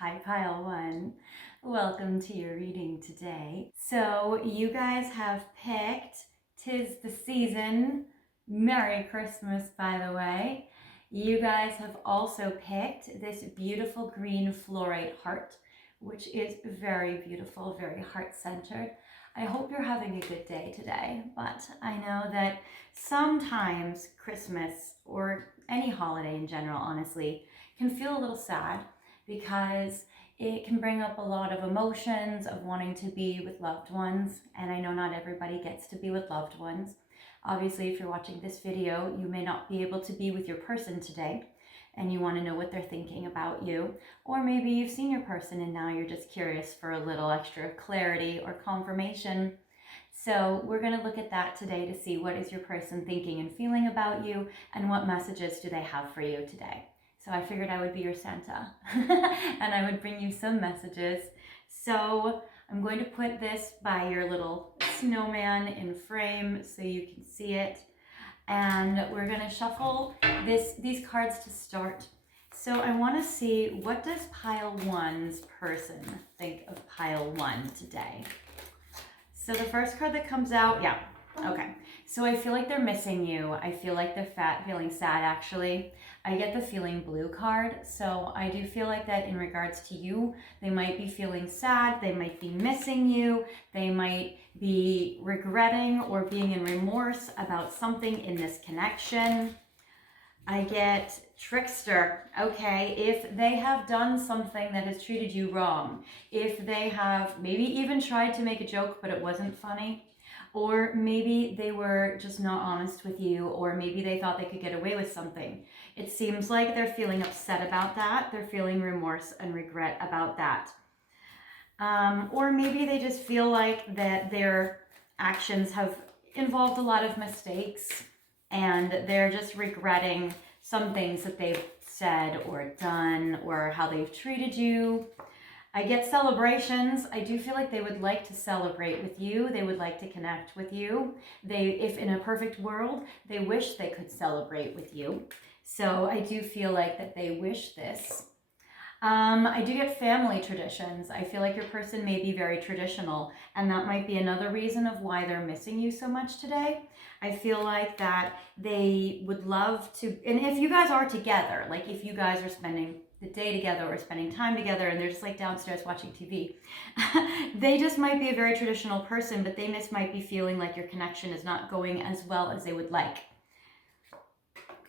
Hi, Pile One. Welcome to your reading today. So, you guys have picked "'Tis the Season." Merry Christmas, by the way. You guys have also picked this beautiful green fluorite heart, which is very beautiful, very heart-centered. I hope you're having a good day today, but I know that sometimes Christmas, or any holiday in general, honestly, can feel a little sad because it can bring up a lot of emotions of wanting to be with loved ones, and I know not everybody gets to be with loved ones. Obviously, if you're watching this video, you may not be able to be with your person today, and you want to know what they're thinking about you. Or maybe you've seen your person and now you're just curious for a little extra clarity or confirmation. So we're going to look at that today to see what is your person thinking and feeling about you, and what messages do they have for you today. So I figured I would be your Santa and I would bring you some messages. So I'm going to put this by your little snowman in frame so you can see it. And we're going to shuffle these cards to start. So I want to see, what does pile one's person think of pile one today? So the first card that comes out, yeah, okay. So I feel like they're missing you. I feel like they're feeling sad, actually. I get the feeling blue card. So I do feel like that in regards to you, they might be feeling sad. They might be missing you. They might be regretting or being in remorse about something in this connection. I get trickster. Okay, if they have done something that has treated you wrong, if they have maybe even tried to make a joke but it wasn't funny, or maybe they were just not honest with you, or maybe they thought they could get away with something. It seems like they're feeling upset about that. They're feeling remorse and regret about that. Or maybe they just feel like that their actions have involved a lot of mistakes and they're just regretting some things that they've said or done or how they've treated you. I get celebrations. I do feel like they would like to celebrate with you. They would like to connect with you. If in a perfect world, they wish they could celebrate with you. So I do feel like that they wish this. I do get family traditions. I feel like your person may be very traditional, and that might be another reason of why they're missing you so much today. I feel like that they would love to, and if you guys are together, like if you guys are spending the day together or spending time together and they're just like downstairs watching TV, they just might be a very traditional person, but they might be feeling like your connection is not going as well as they would like.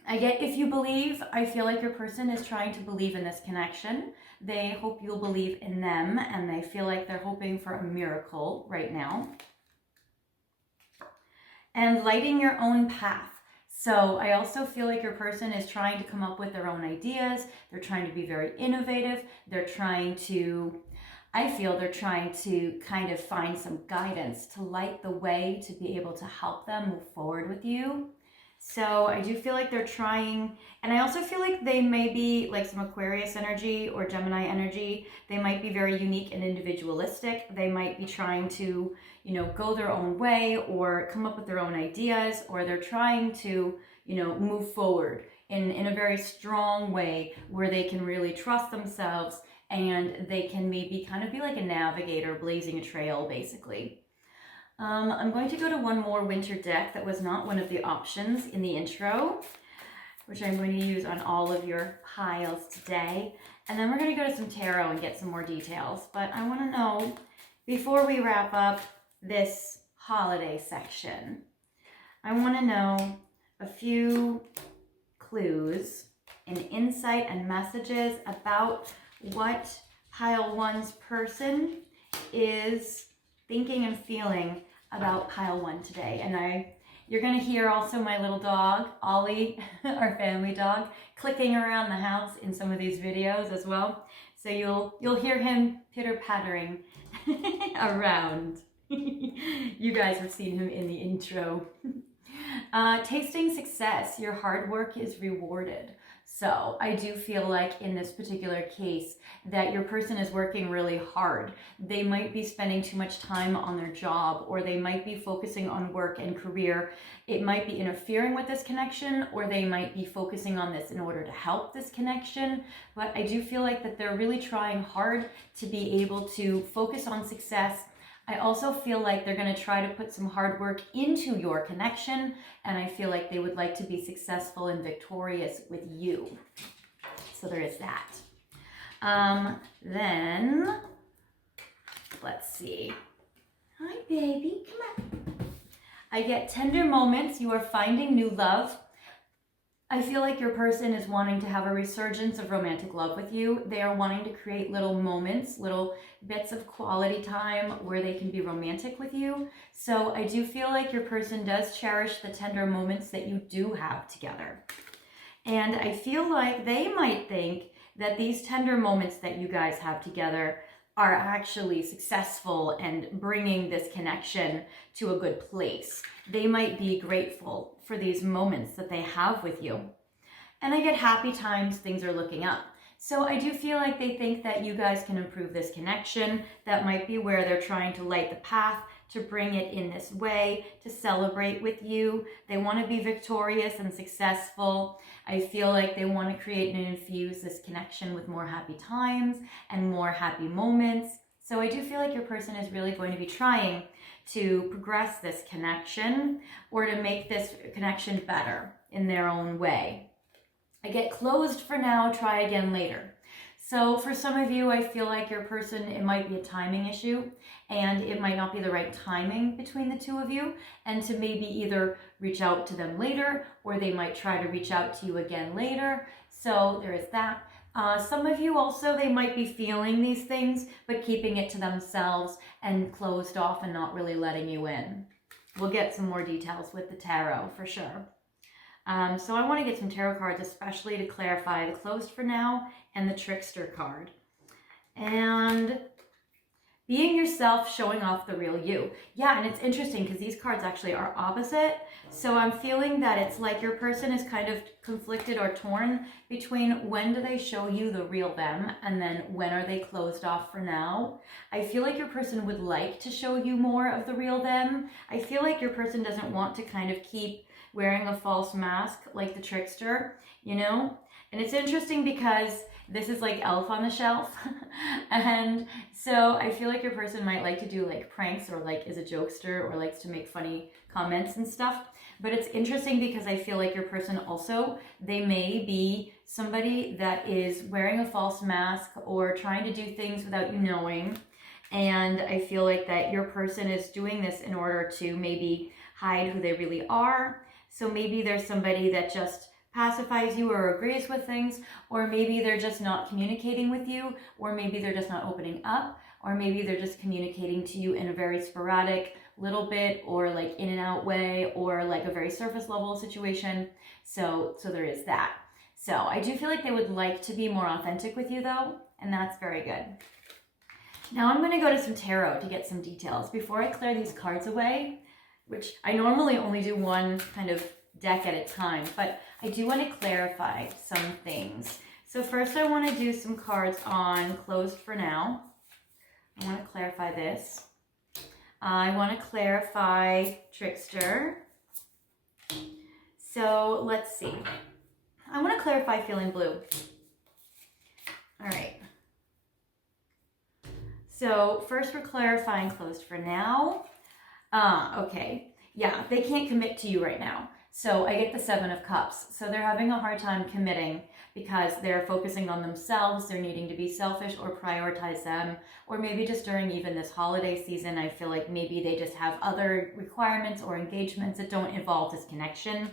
I get, if you believe, I feel like your person is trying to believe in this connection. They hope you'll believe in them, and they feel like they're hoping for a miracle right now. And lighting your own path. So I also feel like your person is trying to come up with their own ideas. They're trying to be very innovative. They're trying to, I feel they're trying to kind of find some guidance to light the way to be able to help them move forward with you. So I do feel like they're trying, and I also feel like they may be like some Aquarius energy or Gemini energy. They might be very unique and individualistic. They might be trying to, go their own way or come up with their own ideas, or they're trying to, move forward in a very strong way where they can really trust themselves and they can maybe kind of be like a navigator blazing a trail, basically. I'm going to go to one more winter deck that was not one of the options in the intro, which I'm going to use on all of your piles today. And then we're going to go to some tarot and get some more details. But I want to know, before we wrap up this holiday section, I want to know a few clues and insight and messages about what pile one's person is thinking and feeling about pile one today. And you're gonna hear also my little dog, Ollie, our family dog, clicking around the house in some of these videos as well. So you'll hear him pitter-pattering around. You guys have seen him in the intro. Tasting success. Your hard work is rewarded. So I do feel like in this particular case that your person is working really hard. They might be spending too much time on their job, or they might be focusing on work and career. It might be interfering with this connection, or they might be focusing on this in order to help this connection. But I do feel like that they're really trying hard to be able to focus on success. I also feel like they're going to try to put some hard work into your connection, and I feel like they would like to be successful and victorious with you. So there is that. Then, let's see. Hi, baby. Come on. I get tender moments. You are finding new love. I feel like your person is wanting to have a resurgence of romantic love with you. They are wanting to create little moments, little bits of quality time where they can be romantic with you. So I do feel like your person does cherish the tender moments that you do have together. And I feel like they might think that these tender moments that you guys have together are actually successful and bringing this connection to a good place. They might be grateful for these moments that they have with you. And I get happy times, things are looking up. So I do feel like they think that you guys can improve this connection. That might be where they're trying to light the path to bring it in this way, to celebrate with you. They want to be victorious and successful. I feel like they want to create and infuse this connection with more happy times and more happy moments. So I do feel like your person is really going to be trying to progress this connection or to make this connection better in their own way. I get closed for now, try again later. So for some of you, I feel like your person, it might be a timing issue and it might not be the right timing between the two of you, and to maybe either reach out to them later or they might try to reach out to you again later. So there is that. Some of you also, they might be feeling these things, but keeping it to themselves and closed off and not really letting you in. We'll get some more details with the tarot for sure. So I want to get some tarot cards, especially to clarify the closed for now and the trickster card. And being yourself, showing off the real you. Yeah, and it's interesting because these cards actually are opposite. So I'm feeling that it's like your person is kind of conflicted or torn between when do they show you the real them and then when are they closed off for now. I feel like your person would like to show you more of the real them. I feel like your person doesn't want to kind of keep wearing a false mask like the trickster, you know? And it's interesting because this is like Elf on the Shelf. And so I feel like your person might like to do like pranks or like is a jokester or likes to make funny comments and stuff. But it's interesting because I feel like your person also, they may be somebody that is wearing a false mask or trying to do things without you knowing. And I feel like that your person is doing this in order to maybe hide who they really are. So maybe there's somebody that just pacifies you or agrees with things, or maybe they're just not communicating with you, or maybe they're just not opening up, or maybe they're just communicating to you in a very sporadic little bit or like in and out way, or like a very surface level situation. So there is that. So I do feel like they would like to be more authentic with you though, and that's very good. Now I'm going to go to some tarot to get some details before I clear these cards away, which I normally only do one kind of deck at a time, but I do want to clarify some things. So first I want to do some cards on closed for now. I want to clarify this. I want to clarify trickster. So let's see. I want to clarify feeling blue. All right. So first we're clarifying closed for now. Okay. Yeah, they can't commit to you right now. So I get the 7 of Cups. So they're having a hard time committing because they're focusing on themselves. They're needing to be selfish or prioritize them. Or maybe just during even this holiday season, I feel like maybe they just have other requirements or engagements that don't involve this connection.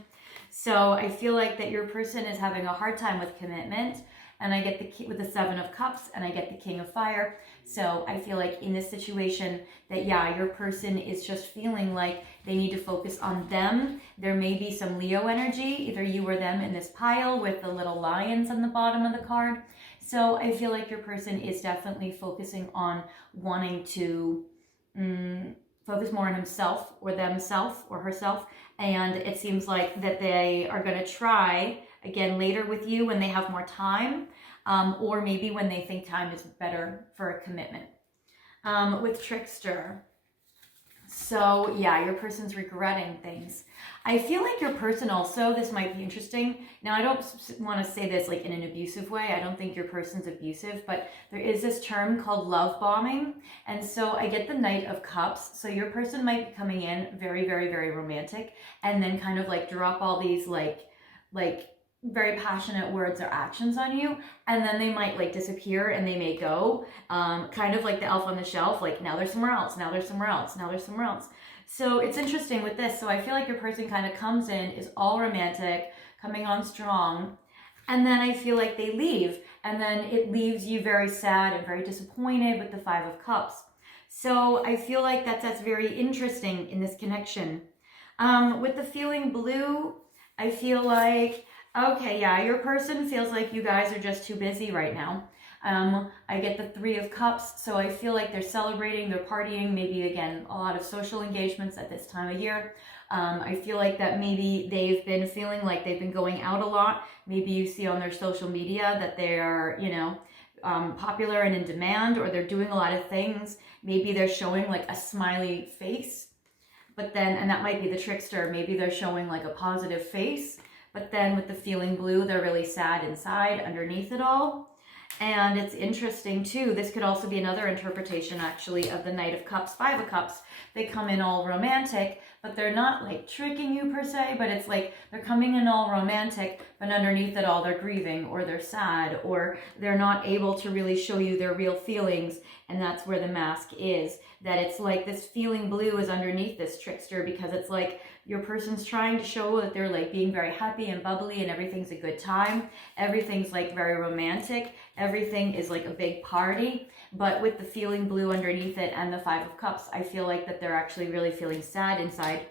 So I feel like that your person is having a hard time with commitment. And I get with the 7 of Cups and I get the King of Fire. So I feel like in this situation that, yeah, your person is just feeling like they need to focus on them. There may be some Leo energy, either you or them in this pile with the little lions on the bottom of the card. So I feel like your person is definitely focusing on wanting to focus more on himself or themself or herself. And it seems like that they are going to try again, later with you when they have more time, or maybe when they think time is better for a commitment. With trickster. So yeah, your person's regretting things. I feel like your person also, this might be interesting. Now, I don't want to say this like in an abusive way. I don't think your person's abusive, but there is this term called love bombing. And so I get the Knight of Cups. So your person might be coming in very, very, very romantic and then kind of like drop all these like very passionate words or actions on you, and then they might like disappear and they may go kind of like the elf on the shelf, like now they're somewhere else, now they're somewhere else, now they're somewhere else. So it's interesting with this. So I feel like your person kind of comes in, is all romantic, coming on strong, and then I feel like they leave, and then it leaves you very sad and very disappointed with the Five of Cups. So I feel like that's very interesting in this connection. With the feeling blue, I feel like, okay, yeah, your person feels like you guys are just too busy right now. I get the Three of Cups, so I feel like they're celebrating, they're partying, maybe again, a lot of social engagements at this time of year. I feel like that maybe they've been feeling like they've been going out a lot. Maybe you see on their social media that they're, you know, popular and in demand, or they're doing a lot of things. Maybe they're showing like a smiley face, but then, and that might be the trickster, maybe they're showing like a positive face. But then with the feeling blue, they're really sad inside underneath it all. And it's interesting too, this could also be another interpretation actually of the Knight of Cups, Five of Cups. They come in all romantic, but they're not like tricking you per se, but it's like they're coming in all romantic, but underneath it all they're grieving, or they're sad, or they're not able to really show you their real feelings. And that's where the mask is, that it's like this feeling blue is underneath this trickster, because it's like your person's trying to show that they're like being very happy and bubbly and everything's a good time. Everything's like very romantic. Everything is like a big party. But with the feeling blue underneath it and the Five of Cups, I feel like that they're actually really feeling sad inside.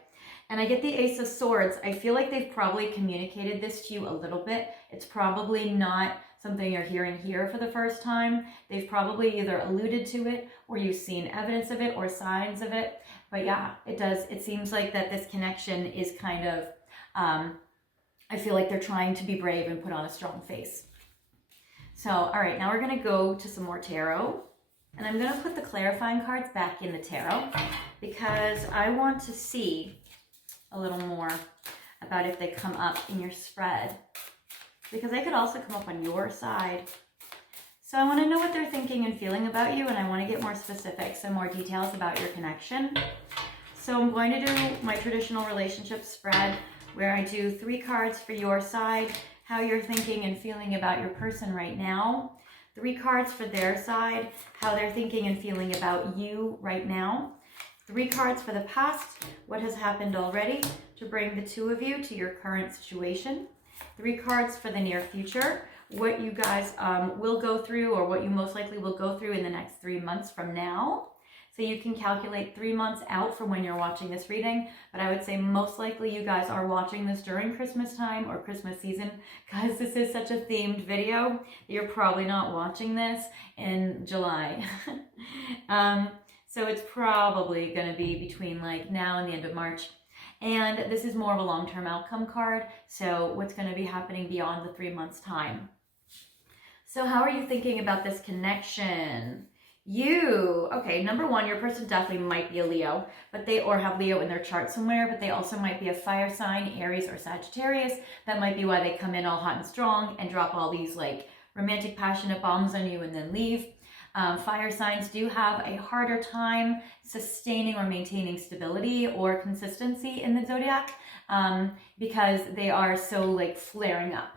And I get the Ace of Swords. I feel like they've probably communicated this to you a little bit. It's probably not something you're hearing here for the first time. They've probably either alluded to it, or you've seen evidence of it or signs of it. But yeah, it seems like that this connection is kind of, I feel like they're trying to be brave and put on a strong face. So, all right, now we're gonna go to some more tarot. And I'm gonna put the clarifying cards back in the tarot, because I want to see a little more about if they come up in your spread, because they could also come up on your side. So I want to know what they're thinking and feeling about you, and I want to get more specifics and more details about your connection. So I'm going to do my traditional relationship spread, where I do 3 cards for your side, how you're thinking and feeling about your person right now. 3 cards for their side, how they're thinking and feeling about you right now. 3 cards for the past, what has happened already to bring the 2 of you to your current situation. 3 cards for the near future, what you guys will go through, or what you most likely will go through in the next 3 months from now. So you can calculate 3 months out from when you're watching this reading, but I would say most likely you guys are watching this during Christmas time or Christmas season, because this is such a themed video. You're probably not watching this in July. So it's probably going to be between like now and the end of March. And this is more of a long-term outcome card. So what's going to be happening beyond the 3 months time. So how are you thinking about this connection? Okay, number 1, your person definitely might be a Leo, or have Leo in their chart somewhere, but they also might be a fire sign, Aries or Sagittarius. That might be why they come in all hot and strong and drop all these like romantic, passionate bombs on you and then leave. Fire signs do have a harder time sustaining or maintaining stability or consistency in the zodiac, because they are so like flaring up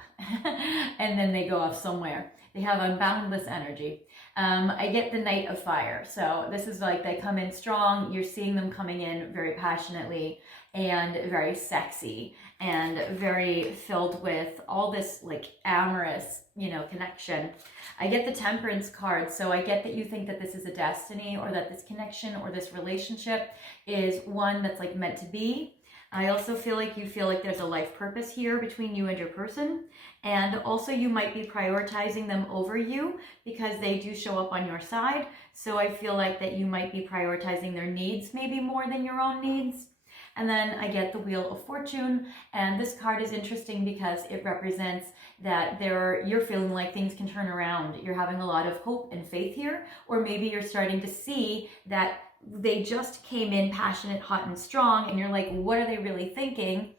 and then they go off somewhere. They have unboundless energy. I get the Knight of Fire. So this is like they come in strong. You're seeing them coming in very passionately and very sexy and very filled with all this like amorous, connection. I get the Temperance card. So I get that you think that this is a destiny, or that this connection or this relationship is one that's like meant to be. I also feel like you feel like there's a life purpose here between you and your person. And also you might be prioritizing them over you, because they do show up on your side. So I feel like that you might be prioritizing their needs maybe more than your own needs. And then I get the Wheel of Fortune, and this card is interesting because it represents that you're feeling like things can turn around. You're having a lot of hope and faith here, or maybe you're starting to see that they just came in passionate, hot, and strong, and you're like, what are they really thinking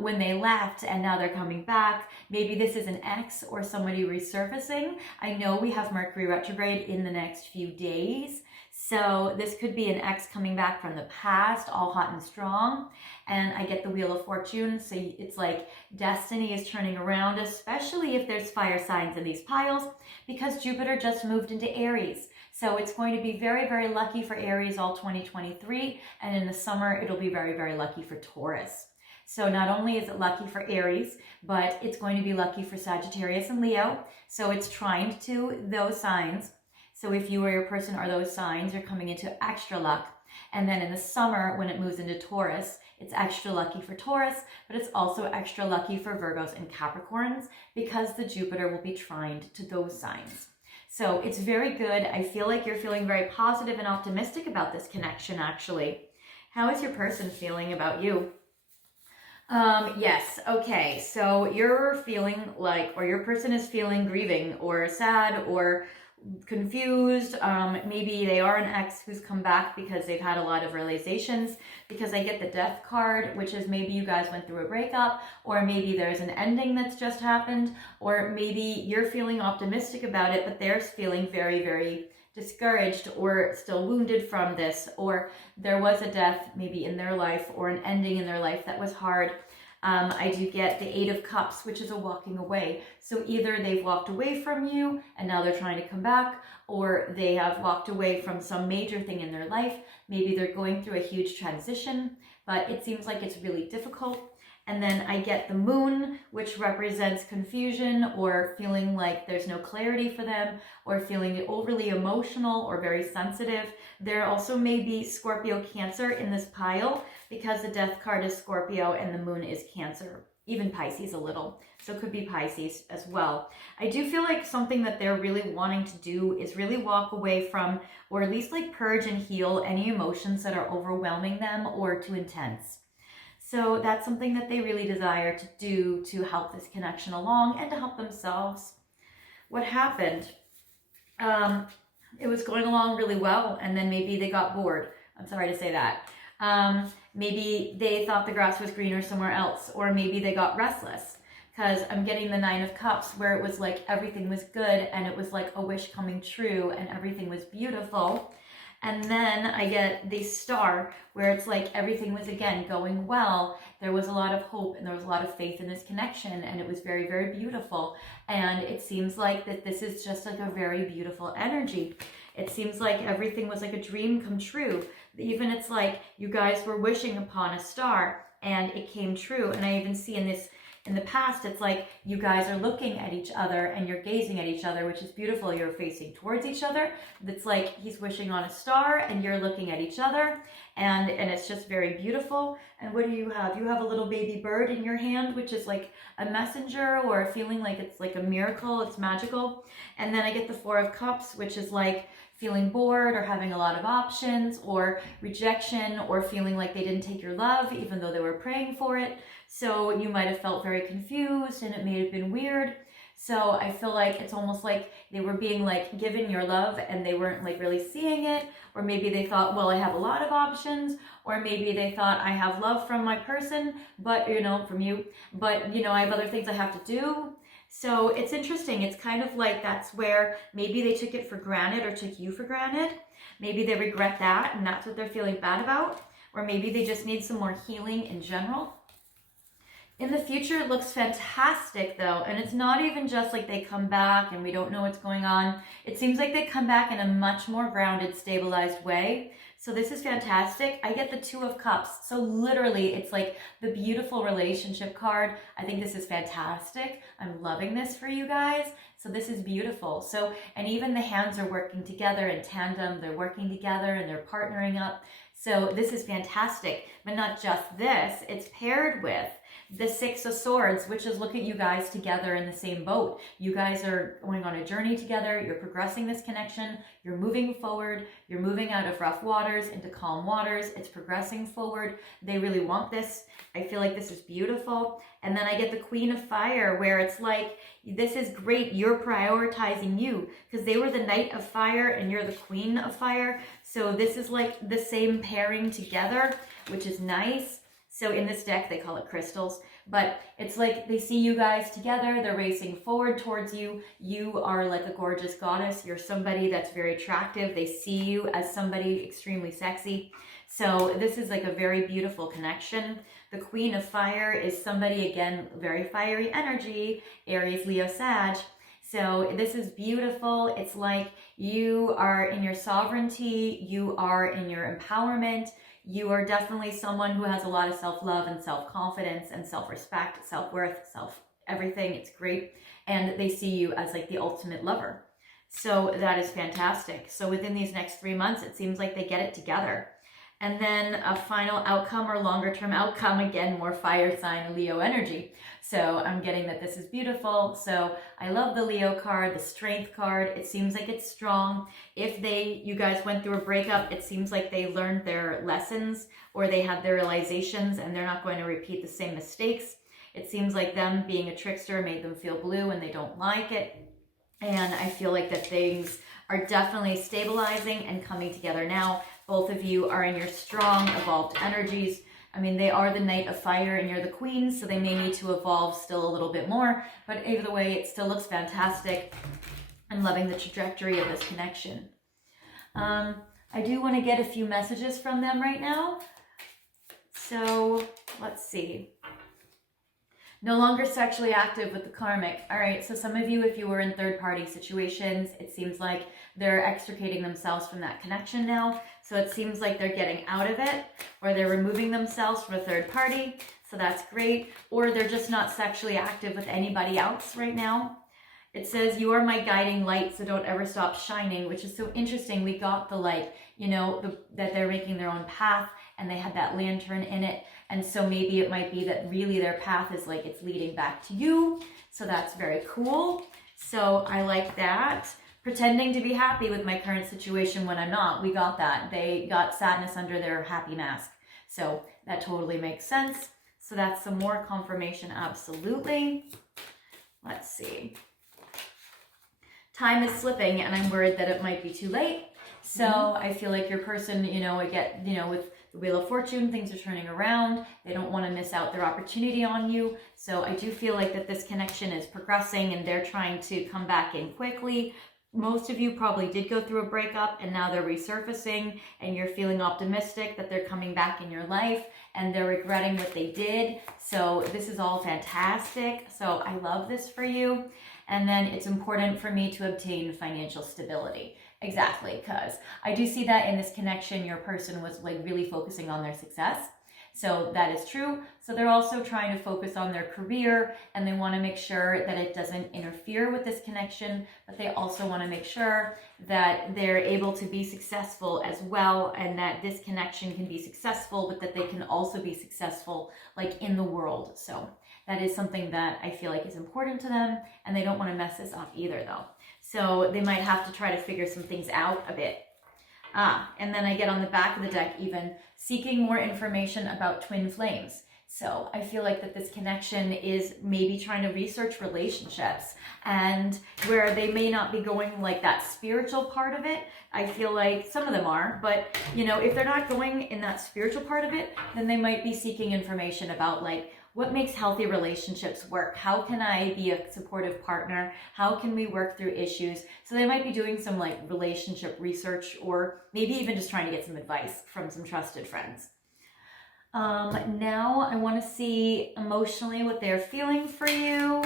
when they left, and now they're coming back? Maybe this is an ex or somebody resurfacing. I know we have Mercury retrograde in the next few days, so this could be an ex coming back from the past, all hot and strong. And I get the Wheel of Fortune, so it's like destiny is turning around, especially if there's fire signs in these piles, because Jupiter just moved into Aries. So it's going to be very, very lucky for Aries all 2023, and in the summer it'll be very, very lucky for Taurus. So not only is it lucky for Aries, but it's going to be lucky for Sagittarius and Leo. So it's trined to those signs. So if you or your person are those signs, you're coming into extra luck. And then in the summer, when it moves into Taurus, it's extra lucky for Taurus, but it's also extra lucky for Virgos and Capricorns because the Jupiter will be trined to those signs. So it's very good. I feel like you're feeling very positive and optimistic about this connection, actually. How is your person feeling about you? Yes. Okay. So you're feeling like, or your person is feeling grieving or sad or confused. Maybe they are an ex who's come back because they've had a lot of realizations, because I get the Death card, which is maybe you guys went through a breakup, or maybe there's an ending that's just happened, or maybe you're feeling optimistic about it, but they're feeling very, very discouraged or still wounded from this, or there was a death maybe in their life or an ending in their life that was hard. I do get the Eight of Cups, which is a walking away. So either they've walked away from you and now they're trying to come back, or they have walked away from some major thing in their life. Maybe they're going through a huge transition, but it seems like it's really difficult. And then I get the Moon, which represents confusion or feeling like there's no clarity for them, or feeling overly emotional or very sensitive. There also may be Scorpio, Cancer in this pile because the Death card is Scorpio and the Moon is Cancer, even Pisces a little. So it could be Pisces as well. I do feel like something that they're really wanting to do is really walk away from, or at least like purge and heal any emotions that are overwhelming them or too intense. So that's something that they really desire to do to help this connection along and to help themselves. What happened? It was going along really well, and then maybe they got bored. I'm sorry to say that. Maybe they thought the grass was greener somewhere else, or maybe they got restless, because I'm getting the Nine of Cups where it was like everything was good and it was like a wish coming true and everything was beautiful. And then I get the Star where it's like everything was again going well. There was a lot of hope and there was a lot of faith in this connection, and it was very, very beautiful. And it seems like that this is just like a very beautiful energy. It seems like everything was like a dream come true. Even it's like you guys were wishing upon a star and it came true. And I even see in the past, it's like you guys are looking at each other and you're gazing at each other, which is beautiful. You're facing towards each other. It's like he's wishing on a star and you're looking at each other, and it's just very beautiful. And what do you have? You have a little baby bird in your hand, which is like a messenger or a feeling like it's like a miracle. It's magical. And then I get the Four of Cups, which is like feeling bored or having a lot of options, or rejection, or feeling like they didn't take your love even though they were praying for it. So you might have felt very confused and it may have been weird. So I feel like it's almost like they were being like given your love and they weren't like really seeing it. Or maybe they thought, well, I have a lot of options. Or maybe they thought, I have love from my person, but from you, but I have other things I have to do. So it's interesting. It's kind of like that's where maybe they took it for granted or took you for granted. Maybe they regret that and that's what they're feeling bad about. Or maybe they just need some more healing in general. In the future, it looks fantastic though. And it's not even just like they come back and we don't know what's going on. It seems like they come back in a much more grounded, stabilized way. So this is fantastic. I get the Two of Cups. So literally it's like the beautiful relationship card. I think this is fantastic. I'm loving this for you guys. So this is beautiful. So, and even the hands are working together in tandem. They're working together and they're partnering up. So this is fantastic. But not just this, it's paired with The Six of Swords, which is look at you guys together in the same boat. You guys are going on a journey together. You're progressing this connection. You're moving forward. You're moving out of rough waters into calm waters. It's progressing forward. They really want this. I feel like this is beautiful. And then I get the Queen of Fire, where it's like, this is great. You're prioritizing you, because they were the Knight of Fire and you're the Queen of Fire. So this is like the same pairing together, which is nice. So in this deck, they call it crystals, but it's like they see you guys together. They're racing forward towards you. You are like a gorgeous goddess. You're somebody that's very attractive. They see you as somebody extremely sexy. So this is like a very beautiful connection. The Queen of Fire is somebody, again, very fiery energy, Aries, Leo, Sag. So this is beautiful. It's like you are in your sovereignty. You are in your empowerment. You are definitely someone who has a lot of self-love and self-confidence and self-respect, self-worth, everything. It's great. And they see you as like the ultimate lover. So that is fantastic. So within these next 3 months, it seems like they get it together. And then a final outcome or longer term outcome, again, more fire sign, Leo energy. So I'm getting that this is beautiful. So I love the Leo card, the strength card. It seems like it's strong. If you guys went through a breakup, it seems like they learned their lessons or they had their realizations and they're not going to repeat the same mistakes. It seems like them being a trickster made them feel blue and they don't like it. And I feel like that things are definitely stabilizing and coming together now. Both of you are in your strong, evolved energies. I mean, they are the Knight of Fire and you're the Queen, so they may need to evolve still a little bit more, but either way, it still looks fantastic. I'm loving the trajectory of this connection. I do want to get a few messages from them right now. So let's see. No longer sexually active with the karmic. All right, so some of you, if you were in third-party situations, it seems like they're extricating themselves from that connection now. So it seems like they're getting out of it, or they're removing themselves from a third party. So that's great. Or they're just not sexually active with anybody else right now. It says, you are my guiding light, so don't ever stop shining, which is so interesting. We got the light, you know, that they're making their own path, and they had that lantern in it. And so maybe it might be that really their path is like it's leading back to you. So that's very cool. So I like that. Pretending to be happy with my current situation when I'm not. We got that. They got sadness under their happy mask. So that totally makes sense. So that's some more confirmation. Absolutely. Let's see. Time is slipping and I'm worried that it might be too late. So I feel like your person, you know, with the Wheel of Fortune, things are turning around. They don't want to miss out their opportunity on you. So I do feel like that this connection is progressing and they're trying to come back in quickly. Most of you probably did go through a breakup and now they're resurfacing and you're feeling optimistic that they're coming back in your life and they're regretting what they did. So this is all fantastic. So I love this for you. And then it's important for me to obtain financial stability. Exactly, because I do see that in this connection, your person was like really focusing on their success. So that is true. So they're also trying to focus on their career and they want to make sure that it doesn't interfere with this connection, but they also want to make sure that they're able to be successful as well and that this connection can be successful, but that they can also be successful like in the world. So that is something that I feel like is important to them and they don't want to mess this up either though. So they might have to try to figure some things out a bit. And then I get on the back of the deck even seeking more information about twin flames. So I feel like that this connection is maybe trying to research relationships and where they may not be going like that spiritual part of it. I feel like some of them are, but you know, if they're not going in that spiritual part of it, then they might be seeking information about like, what makes healthy relationships work? How can I be a supportive partner? How can we work through issues? So they might be doing some like relationship research or maybe even just trying to get some advice from some trusted friends. Now I want to see emotionally what they're feeling for you.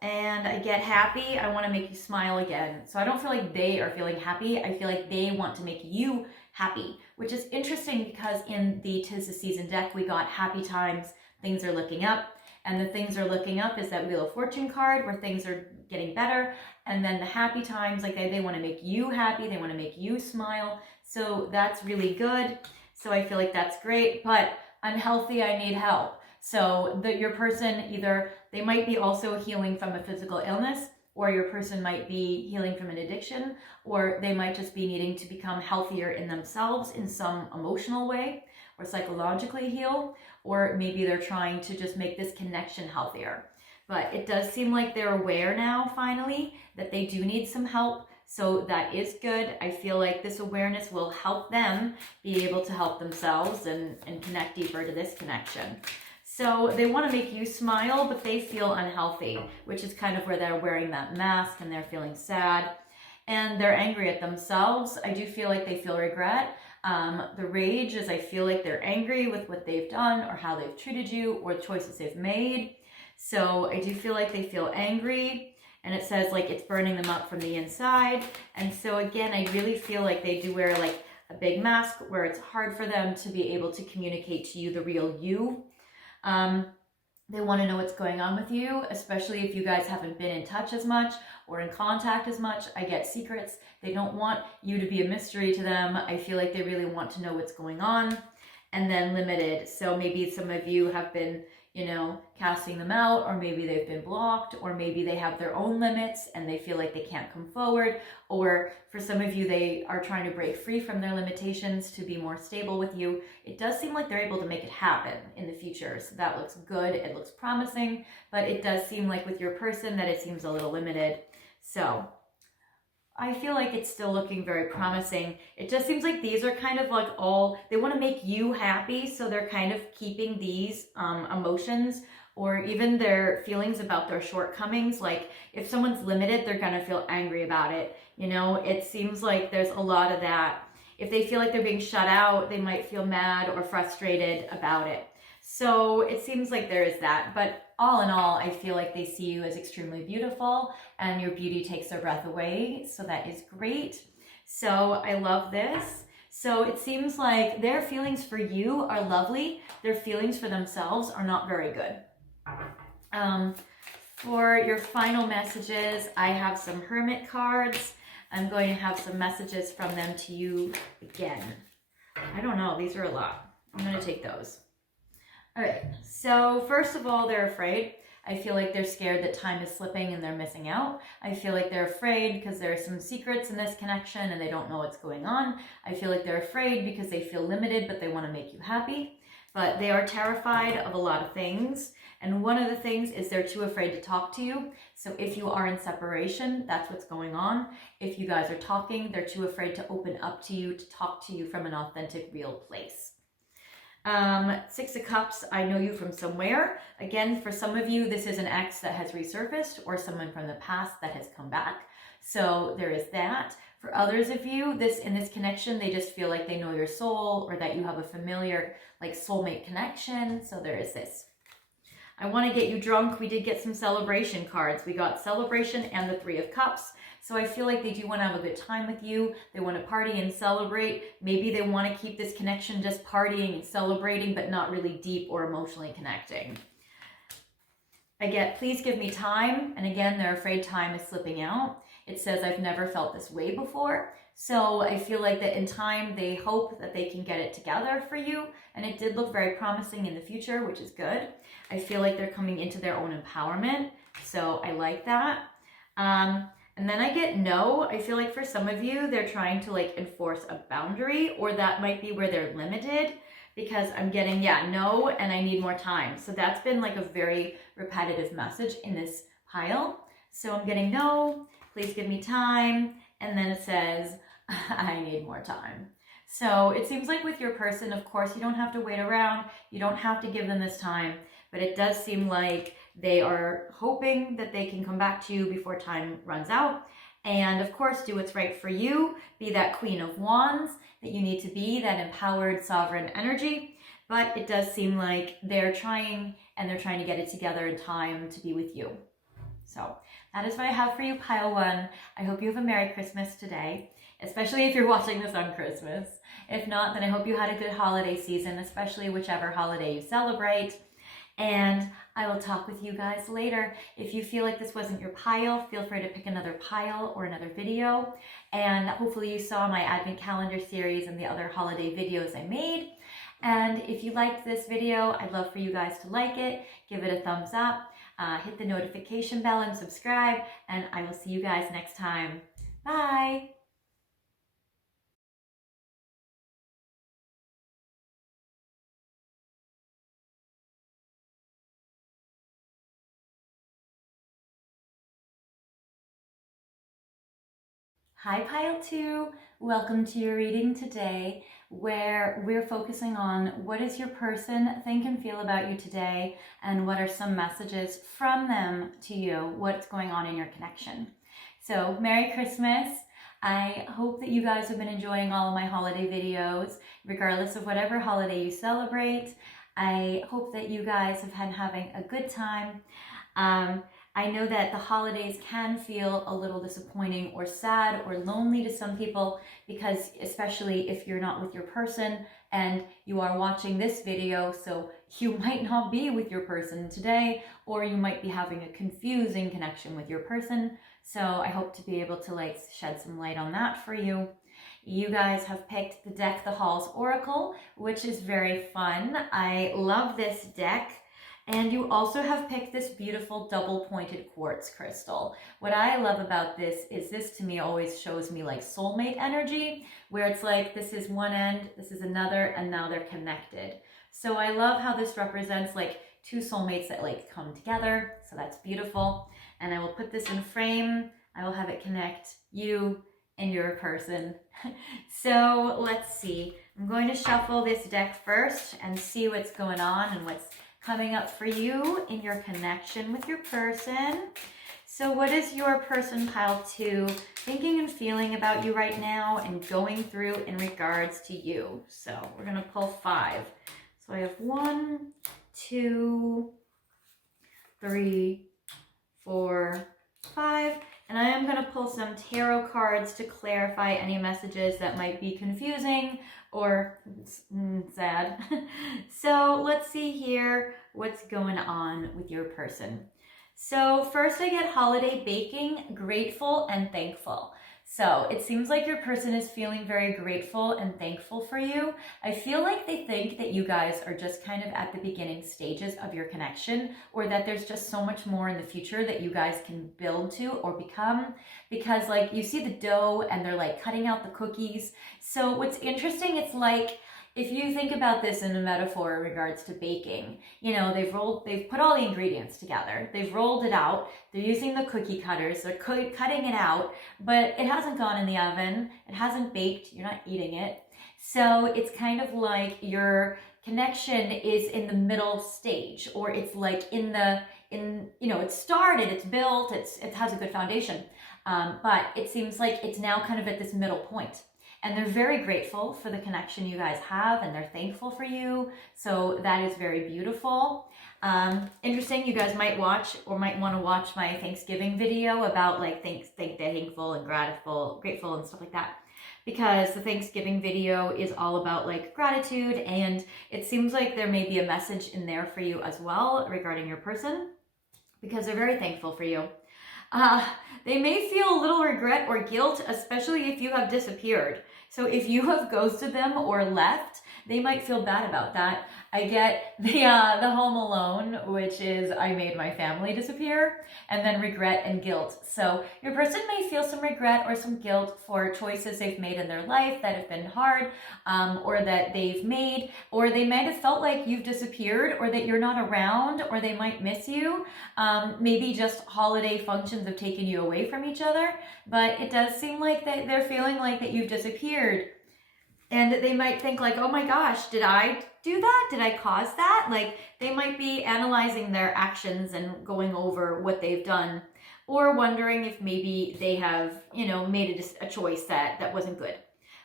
And I get happy. I want to make you smile again. So I don't feel like they are feeling happy. I feel like they want to make you happy, which is interesting because in the 'Tis the Season deck, we got happy times. Things are looking up, and the things are looking up is that Wheel of Fortune card where things are getting better. And then the happy times, like they want to make you happy. They want to make you smile. So that's really good. So I feel like that's great, but unhealthy, I need help. So your person, either they might be also healing from a physical illness, or your person might be healing from an addiction, or they might just be needing to become healthier in themselves in some emotional way, or psychologically heal, or maybe they're trying to just make this connection healthier. But it does seem like they're aware now, finally, that they do need some help. So that is good. I feel like this awareness will help them be able to help themselves and connect deeper to this connection. So they want to make you smile, but they feel unhealthy, which is kind of where they're wearing that mask and they're feeling sad and they're angry at themselves. I do feel like they feel regret. The rage is I feel like they're angry with what they've done or how they've treated you or choices they've made. So I do feel like they feel angry, and it says like it's burning them up from the inside. And so again, I really feel like they do wear like a big mask where it's hard for them to be able to communicate to you the real you. They want to know what's going on with you, especially if you guys haven't been in touch as much or in contact as much. I get secrets. They don't want you to be a mystery to them. I feel like they really want to know what's going on. And then limited. So maybe some of you have been, casting them out, or maybe they've been blocked, or maybe they have their own limits and they feel like they can't come forward. Or for some of you, they are trying to break free from their limitations to be more stable with you. It does seem like they're able to make it happen in the future. So that looks good. It looks promising, but it does seem like with your person that it seems a little limited. So I feel like it's still looking very promising. It just seems like these are kind of like they want to make you happy. So they're kind of keeping these emotions or even their feelings about their shortcomings. Like if someone's limited, they're going to feel angry about it. It seems like there's a lot of that. If they feel like they're being shut out, they might feel mad or frustrated about it. So it seems like there is that, but all in all, I feel like they see you as extremely beautiful and your beauty takes their breath away. So that is great. So I love this. So it seems like their feelings for you are lovely. Their feelings for themselves are not very good. For your final messages, I have some Hermit cards. I'm going to have some messages from them to you again. I don't know, these are a lot. I'm going to take those. All right, so first of all, they're afraid. I feel like they're scared that time is slipping and they're missing out. I feel like they're afraid because there are some secrets in this connection and they don't know what's going on. I feel like they're afraid because they feel limited, but they want to make you happy. But they are terrified of a lot of things. And one of the things is they're too afraid to talk to you. So if you are in separation, that's what's going on. If you guys are talking, they're too afraid to open up to you, to talk to you from an authentic, real place. 6 of Cups, I know you from somewhere. Again, for some of you, this is an ex that has resurfaced or someone from the past that has come back. So there is that. For others of you, in this connection, they just feel like they know your soul or that you have a familiar like soulmate connection. So there is this. I want to get you drunk. We did get some celebration cards. We got celebration and the 3 of Cups. So I feel like they do want to have a good time with you. They want to party and celebrate. Maybe they want to keep this connection just partying and celebrating, but not really deep or emotionally connecting. I get, please give me time. And again, they're afraid time is slipping out. It says, I've never felt this way before. So I feel like that in time, they hope that they can get it together for you. And it did look very promising in the future, which is good. I feel like they're coming into their own empowerment. So I like that. And then I get no. I feel like for some of you, they're trying to like enforce a boundary, or that might be where they're limited, because I'm getting, no, and I need more time. So that's been like a very repetitive message in this pile. So I'm getting no, please give me time. And then it says, I need more time. So it seems like with your person, of course, you don't have to wait around. You don't have to give them this time, but it does seem like they are hoping that they can come back to you before time runs out. And of course, do what's right for you. Be that Queen of Wands that you need to be, that empowered sovereign energy. But it does seem like they're trying to get it together in time to be with you. So that is what I have for you, pile 1. I hope you have a Merry Christmas today, especially if you're watching this on Christmas. If not, then I hope you had a good holiday season, especially whichever holiday you celebrate. And I will talk with you guys later. If you feel like this wasn't your pile, feel free to pick another pile or another video. And hopefully you saw my Advent calendar series and the other holiday videos I made. And if you liked this video, I'd love for you guys to like it, give it a thumbs up, hit the notification bell and subscribe, and I will see you guys next time. Bye! Hi Pile 2, welcome to your reading today where we're focusing on what does your person think and feel about you today and what are some messages from them to you, what's going on in your connection. So Merry Christmas. I hope that you guys have been enjoying all of my holiday videos, regardless of whatever holiday you celebrate. I hope that you guys have been having a good time. I know that the holidays can feel a little disappointing or sad or lonely to some people because especially if you're not with your person and you are watching this video, so you might not be with your person today, or you might be having a confusing connection with your person. So I hope to be able to shed some light on that for you. You guys have picked the deck, the Halls Oracle, which is very fun. I love this deck. And you also have picked this beautiful double-pointed quartz crystal. What I love about this is this to me always shows me like soulmate energy, where it's like this is one end, this is another, and now they're connected. So I love how this represents like two soulmates that come together. So that's beautiful. And I will put this in frame. I will have it connect you and your person. So let's see. I'm going to shuffle this deck first and see what's going on and what's coming up for you in your connection with your person. So what is your person, Pile 2, thinking and feeling about you right now and going through in regards to you? So we're going to pull 5. So I have 1, 2, 3, 4, 5. And I am going to pull some tarot cards to clarify any messages that might be confusing or sad. So let's see here what's going on with your person. So first I get holiday baking, grateful and thankful. So it seems like your person is feeling very grateful and thankful for you. I feel like they think that you guys are just kind of at the beginning stages of your connection, or that there's just so much more in the future that you guys can build to or become, because you see the dough and they're cutting out the cookies. So what's interesting, it's like, if you think about this in a metaphor in regards to baking, they've put all the ingredients together, they've rolled it out, they're using the cookie cutters, they're cutting it out, but it hasn't gone in the oven, it hasn't baked, you're not eating it. So it's kind of like your connection is in the middle stage, or it's it's started, it's built, it has a good foundation, but it seems like it's now kind of at this middle point. And they're very grateful for the connection you guys have, and they're thankful for you. So that is very beautiful. Interesting, you guys might watch or might want to watch my Thanksgiving video about thankful and grateful and stuff like that. Because the Thanksgiving video is all about gratitude, and it seems like there may be a message in there for you as well regarding your person, because they're very thankful for you. They may feel a little regret or guilt, especially if you have disappeared. So if you have ghosted them or left, they might feel bad about that. I get the Home Alone, which is I made my family disappear, and then regret and guilt. So your person may feel some regret or some guilt for choices they've made in their life that have been hard, or that they've made, or they might have felt like you've disappeared, or that you're not around, or they might miss you. Maybe just holiday functions have taken you away from each other, but it does seem like that they're feeling like that you've disappeared. And they might think oh my gosh, did I do that? Did I cause that? They might be analyzing their actions and going over what they've done, or wondering if maybe they have, made a choice that wasn't good.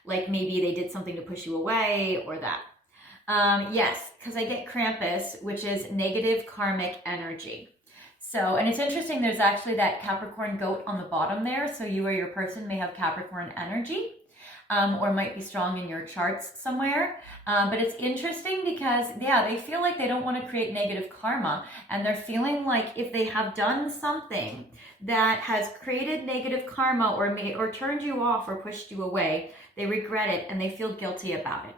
Maybe they did something to push you away or that. Yes, because I get Krampus, which is negative karmic energy. So, and it's interesting, there's actually that Capricorn goat on the bottom there. So you or your person may have Capricorn energy. Or might be strong in your charts somewhere. But it's interesting because, they feel like they don't want to create negative karma, and they're feeling like if they have done something that has created negative karma or turned you off or pushed you away, they regret it and they feel guilty about it.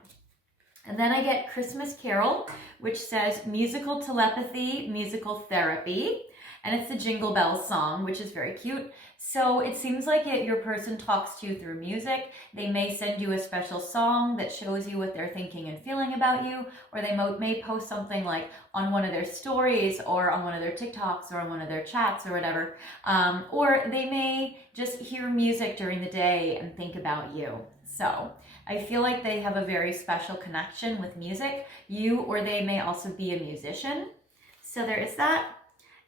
And then I get Christmas Carol, which says musical telepathy, musical therapy. And it's the Jingle Bells song, which is very cute. So it seems like your person talks to you through music. They may send you a special song that shows you what they're thinking and feeling about you, or they may post something like on one of their stories or on one of their TikToks or on one of their chats or whatever. Or they may just hear music during the day and think about you. So I feel like they have a very special connection with music. You or they may also be a musician. So there is that.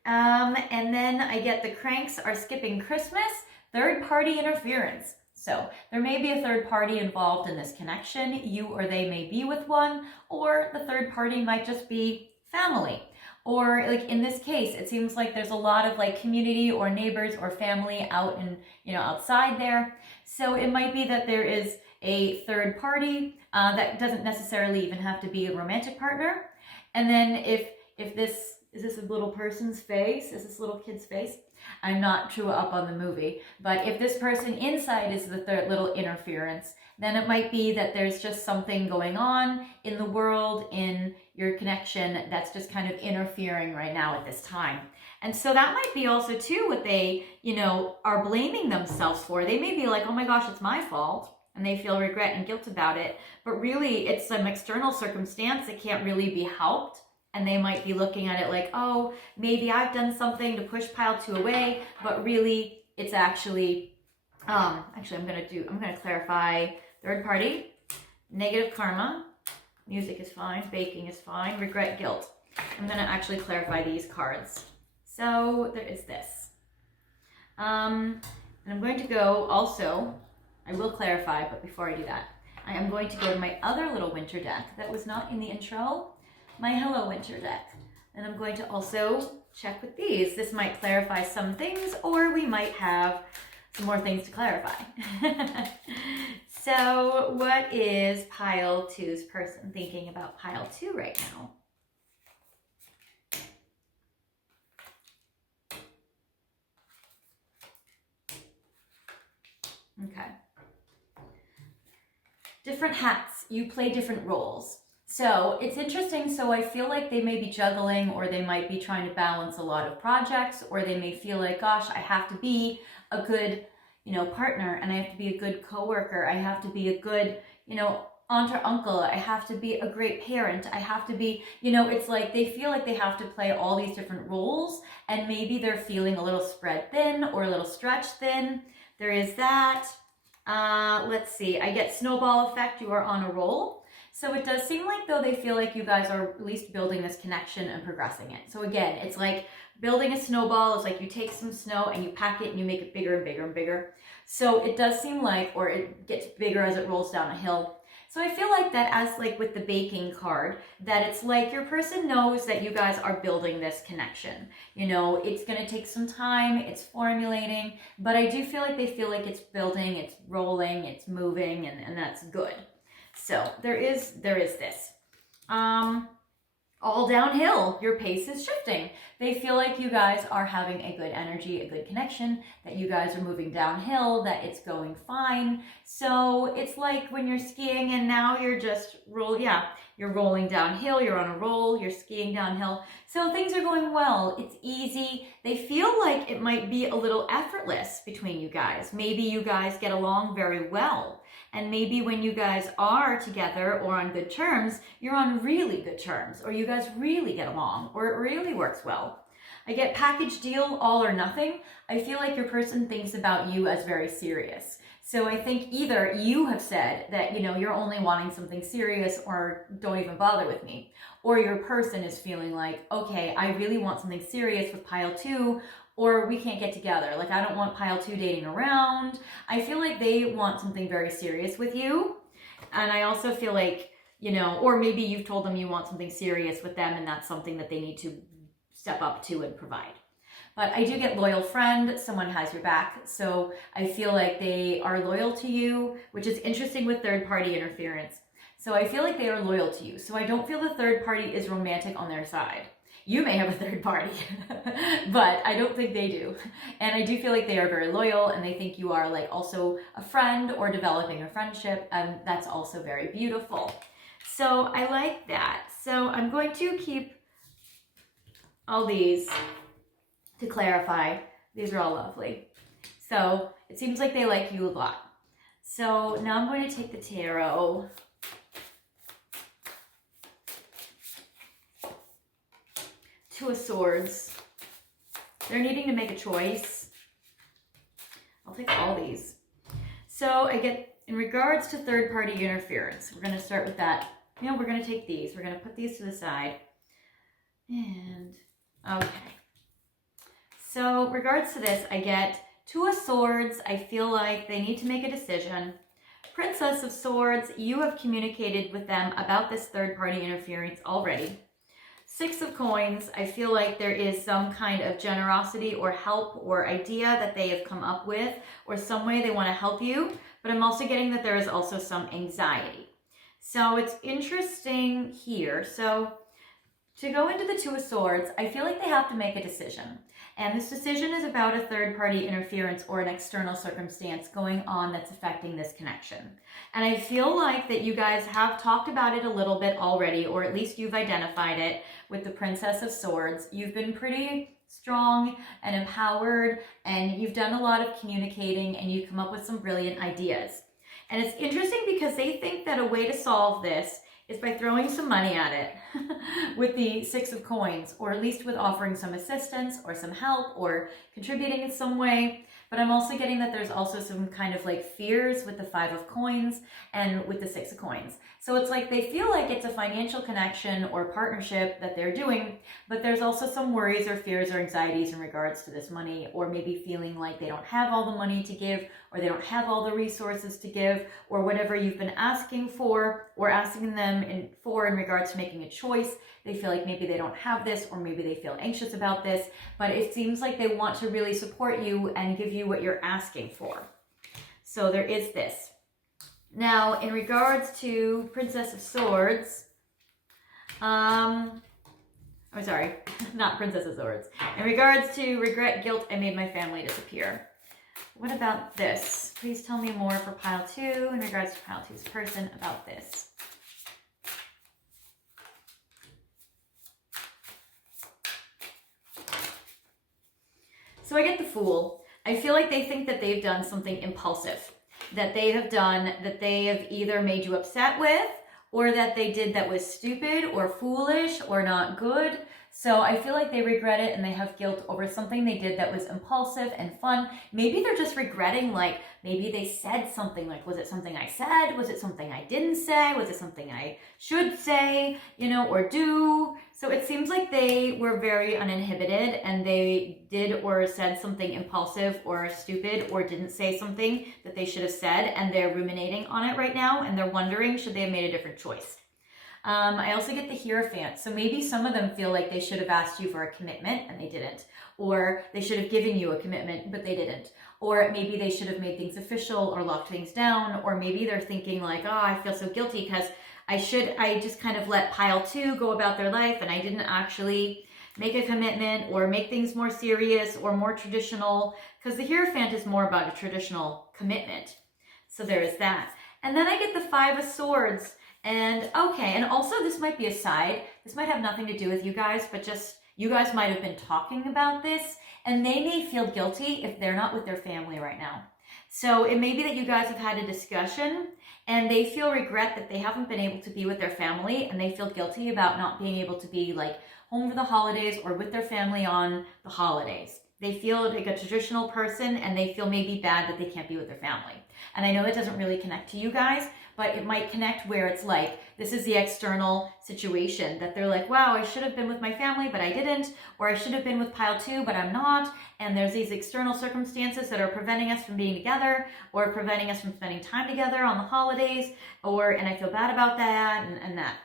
And then I get the cranks are skipping Christmas, third party interference. So there may be a third party involved in this connection. You or they may be with one, or the third party might just be family. Or like in this case, it seems like there's a lot of like community or neighbors or family out in, outside there. So it might be that there is a third party that doesn't necessarily even have to be a romantic partner. And then if this, is this a little person's face? Is this little kid's face? I'm not too up on the movie, but if this person inside is the third little interference, then it might be that there's just something going on in the world, in your connection, that's just kind of interfering right now at this time. And so that might be also too what they, are blaming themselves for. They may be like, oh my gosh, it's my fault. And they feel regret and guilt about it. But really, it's some external circumstance that can't really be helped. And they might be looking at it like, oh, maybe I've done something to push pile 2 away, but really it's actually, I'm gonna clarify third party, negative karma, music is fine, baking is fine, regret, guilt. I'm gonna actually clarify these cards. So there is this. And I'm going to go also, I will clarify, but before I do that, I am going to go to my other little winter deck that was not in the intro, my Hello Winter deck. And I'm going to also check with these. This might clarify some things, or we might have some more things to clarify. So what is pile 2's person thinking about pile 2 right now? Okay. Different hats. You play different roles. So it's interesting. So I feel like they may be juggling, or they might be trying to balance a lot of projects, or they may feel like, gosh, I have to be a good, partner, and I have to be a good coworker. I have to be a good, aunt or uncle. I have to be a great parent. I have to be, it's like they feel like they have to play all these different roles, and maybe they're feeling a little spread thin or a little stretched thin. There is that. Let's see. I get snowball effect. You are on a roll. So it does seem like though they feel like you guys are at least building this connection and progressing it. So again, it's like building a snowball. It's like you take some snow and you pack it and you make it bigger and bigger and bigger. So it does seem like, or it gets bigger as it rolls down a hill. So I feel like that, as like with the baking card, that it's like your person knows that you guys are building this connection. It's going to take some time, it's formulating, but I do feel like they feel like it's building, it's rolling, it's moving, and that's good. So there is this. All downhill, your pace is shifting. They feel like you guys are having a good energy, a good connection, that you guys are moving downhill, that it's going fine. So it's like when you're skiing and now you're just you're rolling downhill, you're on a roll, you're skiing downhill. So things are going well, it's easy. They feel like it might be a little effortless between you guys. Maybe you guys get along very well. And maybe when you guys are together or on good terms, you're on really good terms, or you guys really get along, or it really works well. I get package deal, all or nothing. I feel like your person thinks about you as very serious. So I think either you have said that, you're only wanting something serious, or don't even bother with me. Or your person is feeling like, okay, I really want something serious with pile 2, or we can't get together. Like, I don't want pile 2 dating around. I feel like they want something very serious with you. And I also feel like, or maybe you've told them you want something serious with them, and that's something that they need to step up to and provide. But I do get loyal friend, someone has your back. So I feel like they are loyal to you, which is interesting with third party interference. So I feel like they are loyal to you. So I don't feel the third party is romantic on their side. You may have a third party, but I don't think they do. And I do feel like they are very loyal, and they think you are like also a friend or developing a friendship, and that's also very beautiful. So I like that. So I'm going to keep all these to clarify. These are all lovely. So it seems like they like you a lot. So now I'm going to take the tarot. Two of Swords. They're needing to make a choice. I'll take all these. So I get, in regards to third-party interference, we're going to start with that. You know, we're going to take these. We're going to put these to the side. And, okay. So, regards to this, I get Two of Swords. I feel like they need to make a decision. Princess of Swords, you have communicated with them about this third-party interference already. Six of Coins, I feel like there is some kind of generosity or help or idea that they have come up with, or some way they want to help you, but I'm also getting that there is also some anxiety. So it's interesting here. So to go into the Two of Swords, I feel like they have to make a decision. And this decision is about a third-party interference or an external circumstance going on that's affecting this connection. And I feel like that you guys have talked about it a little bit already, or at least you've identified it with the Princess of Swords. You've been pretty strong and empowered, and you've done a lot of communicating, and you've come up with some brilliant ideas. And it's interesting because they think that a way to solve this is by throwing some money at it with the Six of Coins, or at least with offering some assistance or some help or contributing in some way. But I'm also getting that there's also some kind of like fears with the Five of Coins and with the Six of Coins. So it's like they feel like it's a financial connection or partnership that they're doing, but there's also some worries or fears or anxieties in regards to this money, or maybe feeling like they don't have all the money to give, or they don't have all the resources to give, or whatever you've been asking for or asking them in regards to making a choice. They feel like maybe they don't have this, or maybe they feel anxious about this, but it seems like they want to really support you and give you what you're asking for. So there is this. Now, in regards to Princess of Swords, I'm sorry, not Princess of Swords. In regards to regret, guilt, I made my family disappear. What about this? Please tell me more for pile 2 in regards to pile 2's person about this. So I get the Fool. I feel like they think that they've done something impulsive, that they have done, that they have either made you upset with, or that they did that was stupid or foolish or not good. So I feel like they regret it and they have guilt over something they did that was impulsive and fun. Maybe they're just regretting, like, maybe they said something, like, was it something I said? Was it something I didn't say? Was it something I should say, you know, or do? So it seems like they were very uninhibited and they did or said something impulsive or stupid, or didn't say something that they should have said, and they're ruminating on it right now and they're wondering, should they have made a different choice? I also get the Hierophant. So maybe some of them feel like they should have asked you for a commitment and they didn't. Or they should have given you a commitment, but they didn't. Or maybe they should have made things official or locked things down. Or maybe they're thinking like, oh, I feel so guilty because I just kind of let pile 2 go about their life and I didn't actually make a commitment or make things more serious or more traditional. Because the Hierophant is more about a traditional commitment. So there is that. And then I get the Five of Swords. And okay, and also this might be a side. This might have nothing to do with you guys, but just you guys might have been talking about this, and they may feel guilty if they're not with their family right now. So it may be that you guys have had a discussion and they feel regret that they haven't been able to be with their family, and they feel guilty about not being able to be like home for the holidays or with their family on the holidays. They feel like a traditional person and they feel maybe bad that they can't be with their family. And I know that doesn't really connect to you guys, but it might connect where it's like, this is the external situation that they're like, wow, I should have been with my family, but I didn't, or I should have been with pile 2, but I'm not. And there's these external circumstances that are preventing us from being together, or preventing us from spending time together on the holidays, and I feel bad about that and that.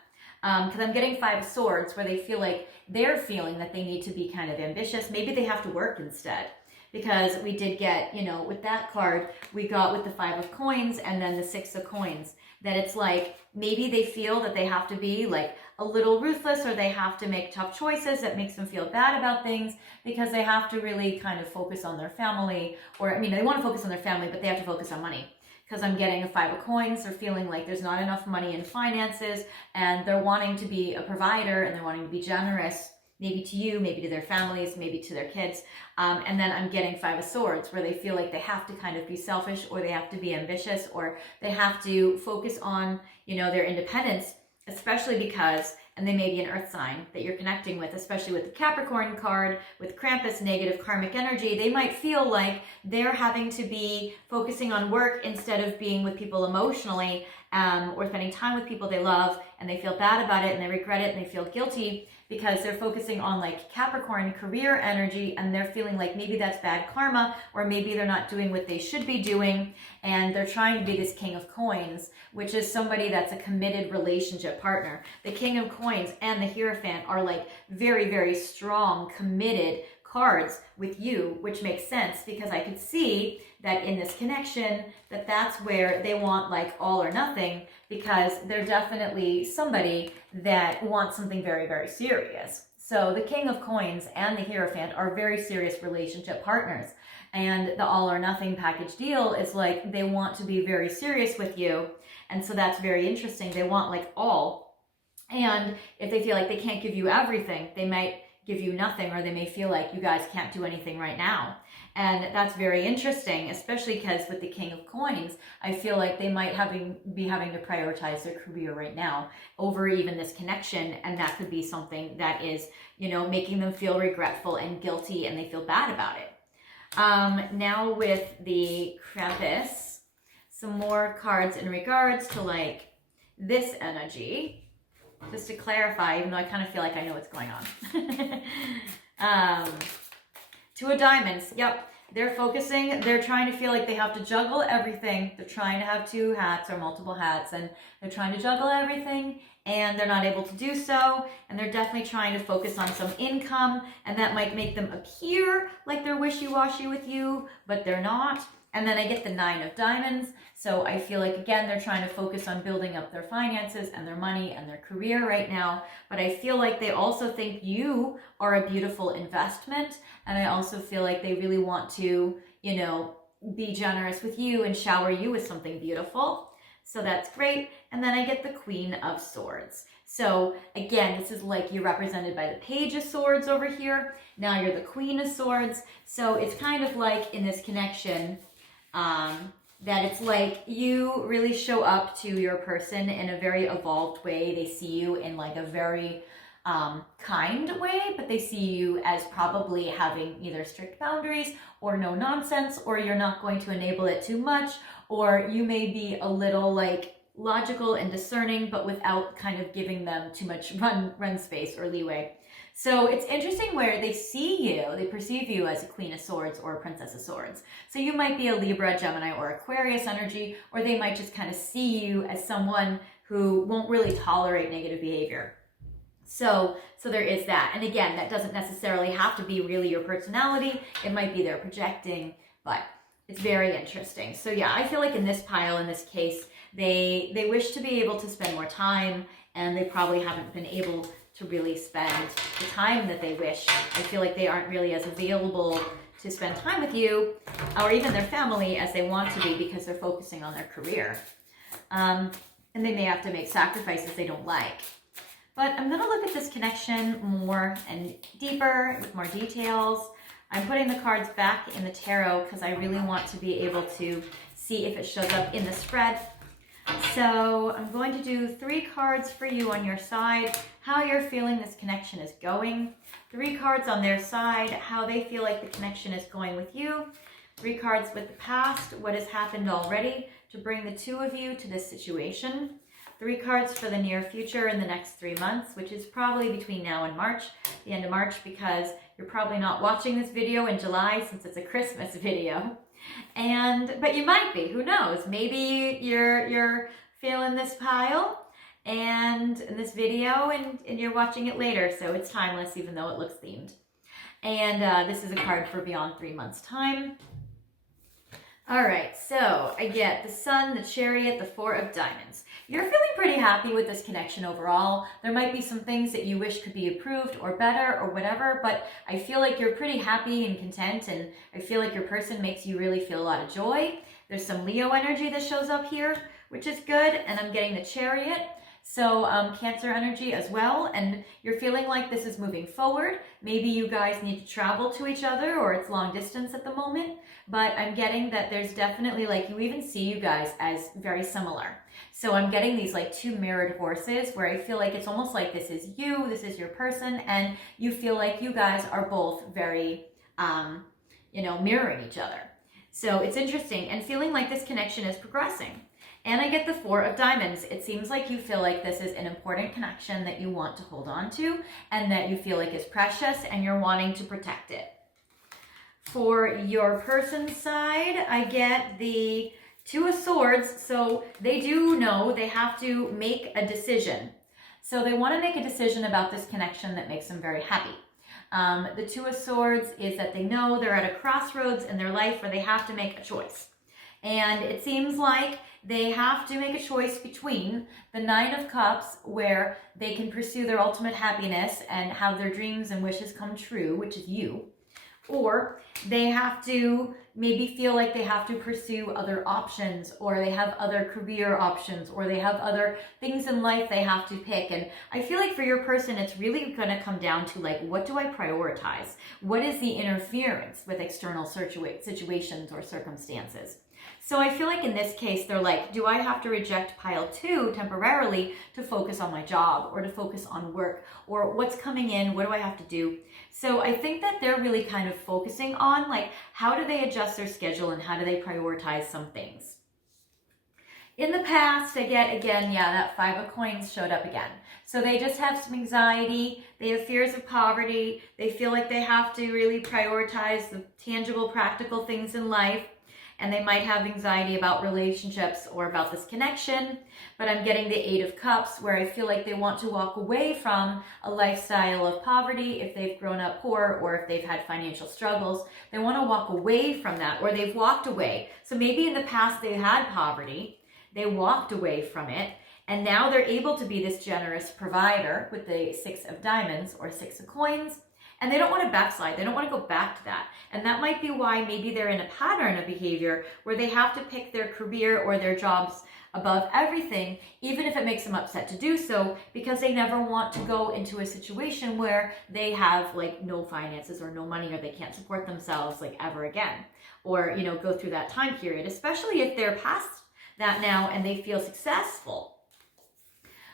Because I'm getting Five of Swords where they feel like they're feeling that they need to be kind of ambitious. Maybe they have to work instead. Because we did get, you know, with that card, we got with the Five of Coins and then the Six of Coins, that it's like maybe they feel that they have to be like a little ruthless, or they have to make tough choices that makes them feel bad about things because they have to really kind of focus on their family. Or, I mean, they want to focus on their family, but they have to focus on money. because I'm getting a 5 of coins. They're feeling like there's not enough money in finances, and they're wanting to be a provider, and they're wanting to be generous, maybe to you, maybe to their families, maybe to their kids. And then I'm getting 5 of Swords, where they feel like they have to kind of be selfish, or they have to be ambitious, or they have to focus on, you know, their independence, especially because, and they may be an earth sign that you're connecting with, especially with the Capricorn card, with Krampus, negative karmic energy. They might feel like they're having to be focusing on work instead of being with people emotionally, or spending time with people they love, and they feel bad about it, and they regret it, and they feel guilty because they're focusing on like Capricorn career energy, and they're feeling like maybe that's bad karma, or maybe they're not doing what they should be doing, and they're trying to be this King of Coins, which is somebody that's a committed relationship partner. The King of Coins and the Hierophant are like very, very strong, committed cards with you, which makes sense because I could see that in this connection that that's where they want like all or nothing, because they're definitely somebody that wants something very, very serious. So the King of Coins and the Hierophant are very serious relationship partners, and the all or nothing package deal is like they want to be very serious with you, and so that's very interesting. They want like all, and if they feel like they can't give you everything, they might give you nothing, or they may feel like you guys can't do anything right now. And that's very interesting, especially because with the King of Coins, I feel like they might be having to prioritize their career right now over even this connection. And that could be something that is, you know, making them feel regretful and guilty, and they feel bad about it. Now with the Krampus, some more cards in regards to like this energy. Just to clarify, even though I kind of feel like I know what's going on. 2 of Diamonds. Yep. They're focusing. They're trying to feel like they have to juggle everything. They're trying to have 2 hats or multiple hats, and they're trying to juggle everything, and they're not able to do so. And they're definitely trying to focus on some income, and that might make them appear like they're wishy-washy with you, but they're not. And then I get the 9 of Diamonds. So I feel like, again, they're trying to focus on building up their finances and their money and their career right now. But I feel like they also think you are a beautiful investment. And I also feel like they really want to, you know, be generous with you and shower you with something beautiful. So that's great. And then I get the Queen of Swords. So again, this is like you're represented by the Page of Swords over here. Now you're the Queen of Swords. So it's kind of like in this connection, that it's like you really show up to your person in a very evolved way. They see you in like a very kind way, but they see you as probably having either strict boundaries or no nonsense, or you're not going to enable it too much, or you may be a little like logical and discerning, but without kind of giving them too much run space or leeway. So it's interesting where they see you, they perceive you as a Queen of Swords or a Princess of Swords. So you might be a Libra, Gemini, or Aquarius energy, or they might just kind of see you as someone who won't really tolerate negative behavior. So there is that. And again, that doesn't necessarily have to be really your personality. It might be they're projecting, but it's very interesting. So yeah, I feel like in this pile, in this case, they wish to be able to spend more time, and they probably haven't been able to really spend the time that they wish. I feel like they aren't really as available to spend time with you or even their family as they want to be, because they're focusing on their career. And they may have to make sacrifices they don't like. But I'm going to look at this connection more and deeper with more details. I'm putting the cards back in the tarot because I really want to be able to see if it shows up in the spread. So I'm going to do 3 cards for you on your side, how you're feeling this connection is going. 3 cards on their side, how they feel like the connection is going with you. 3 cards with the past, what has happened already to bring the 2 of you to this situation. 3 cards for the near future in the next 3 months, which is probably between now and March, the end of March, because you're probably not watching this video in July since it's a Christmas video. But you might be, who knows? Maybe you're feeling this pile and in this video and you're watching it later, so it's timeless even though it looks themed. And this is a card for beyond 3 months time. All right, so I get the Sun, the Chariot, the 4 of Diamonds. You're feeling pretty happy with this connection overall. There might be some things that you wish could be improved or better or whatever, but I feel like you're pretty happy and content, and I feel like your person makes you really feel a lot of joy. There's some Leo energy that shows up here, which is good. And I'm getting the Chariot. So Cancer energy as well. And you're feeling like this is moving forward. Maybe you guys need to travel to each other, or it's long distance at the moment. But I'm getting that there's definitely, like, you even see you guys as very similar. So I'm getting these like two mirrored horses where I feel like it's almost like this is you, this is your person, and you feel like you guys are both very, mirroring each other. So it's interesting, and feeling like this connection is progressing. And I get the Four of Diamonds. It seems like you feel like this is an important connection that you want to hold on to and that you feel like is precious and you're wanting to protect it. For your person's side, I get the Two of Swords. So they do know they have to make a decision. So they want to make a decision about this connection that makes them very happy. The Two of Swords is that they know they're at a crossroads in their life where they have to make a choice. And it seems like they have to make a choice between the Nine of Cups, where they can pursue their ultimate happiness and have their dreams and wishes come true, which is you, or they have to maybe feel like they have to pursue other options, or they have other career options, or they have other things in life they have to pick. And I feel like for your person, it's really going to come down to like, what do I prioritize? What is the interference with external situations or circumstances? So I feel like in this case, they're like, do I have to reject pile 2 temporarily to focus on my job or to focus on work, or what's coming in? What do I have to do? So I think that they're really kind of focusing on like, how do they adjust their schedule and how do they prioritize some things? In the past, I get, again, that Five of Coins showed up again. So they just have some anxiety. They have fears of poverty. They feel like they have to really prioritize the tangible, practical things in life. And they might have anxiety about relationships or about this connection. But I'm getting the Eight of Cups, where I feel like they want to walk away from a lifestyle of poverty if they've grown up poor or if they've had financial struggles. They want to walk away from that, or they've walked away. So maybe in the past they had poverty, they walked away from it, and now they're able to be this generous provider with the Six of Diamonds or Six of Coins. And they don't want to backslide. They don't want to go back to that. And that might be why maybe they're in a pattern of behavior where they have to pick their career or their jobs above everything, even if it makes them upset to do so, because they never want to go into a situation where they have like no finances or no money, or they can't support themselves like ever again, or, go through that time period, especially if they're past that now and they feel successful.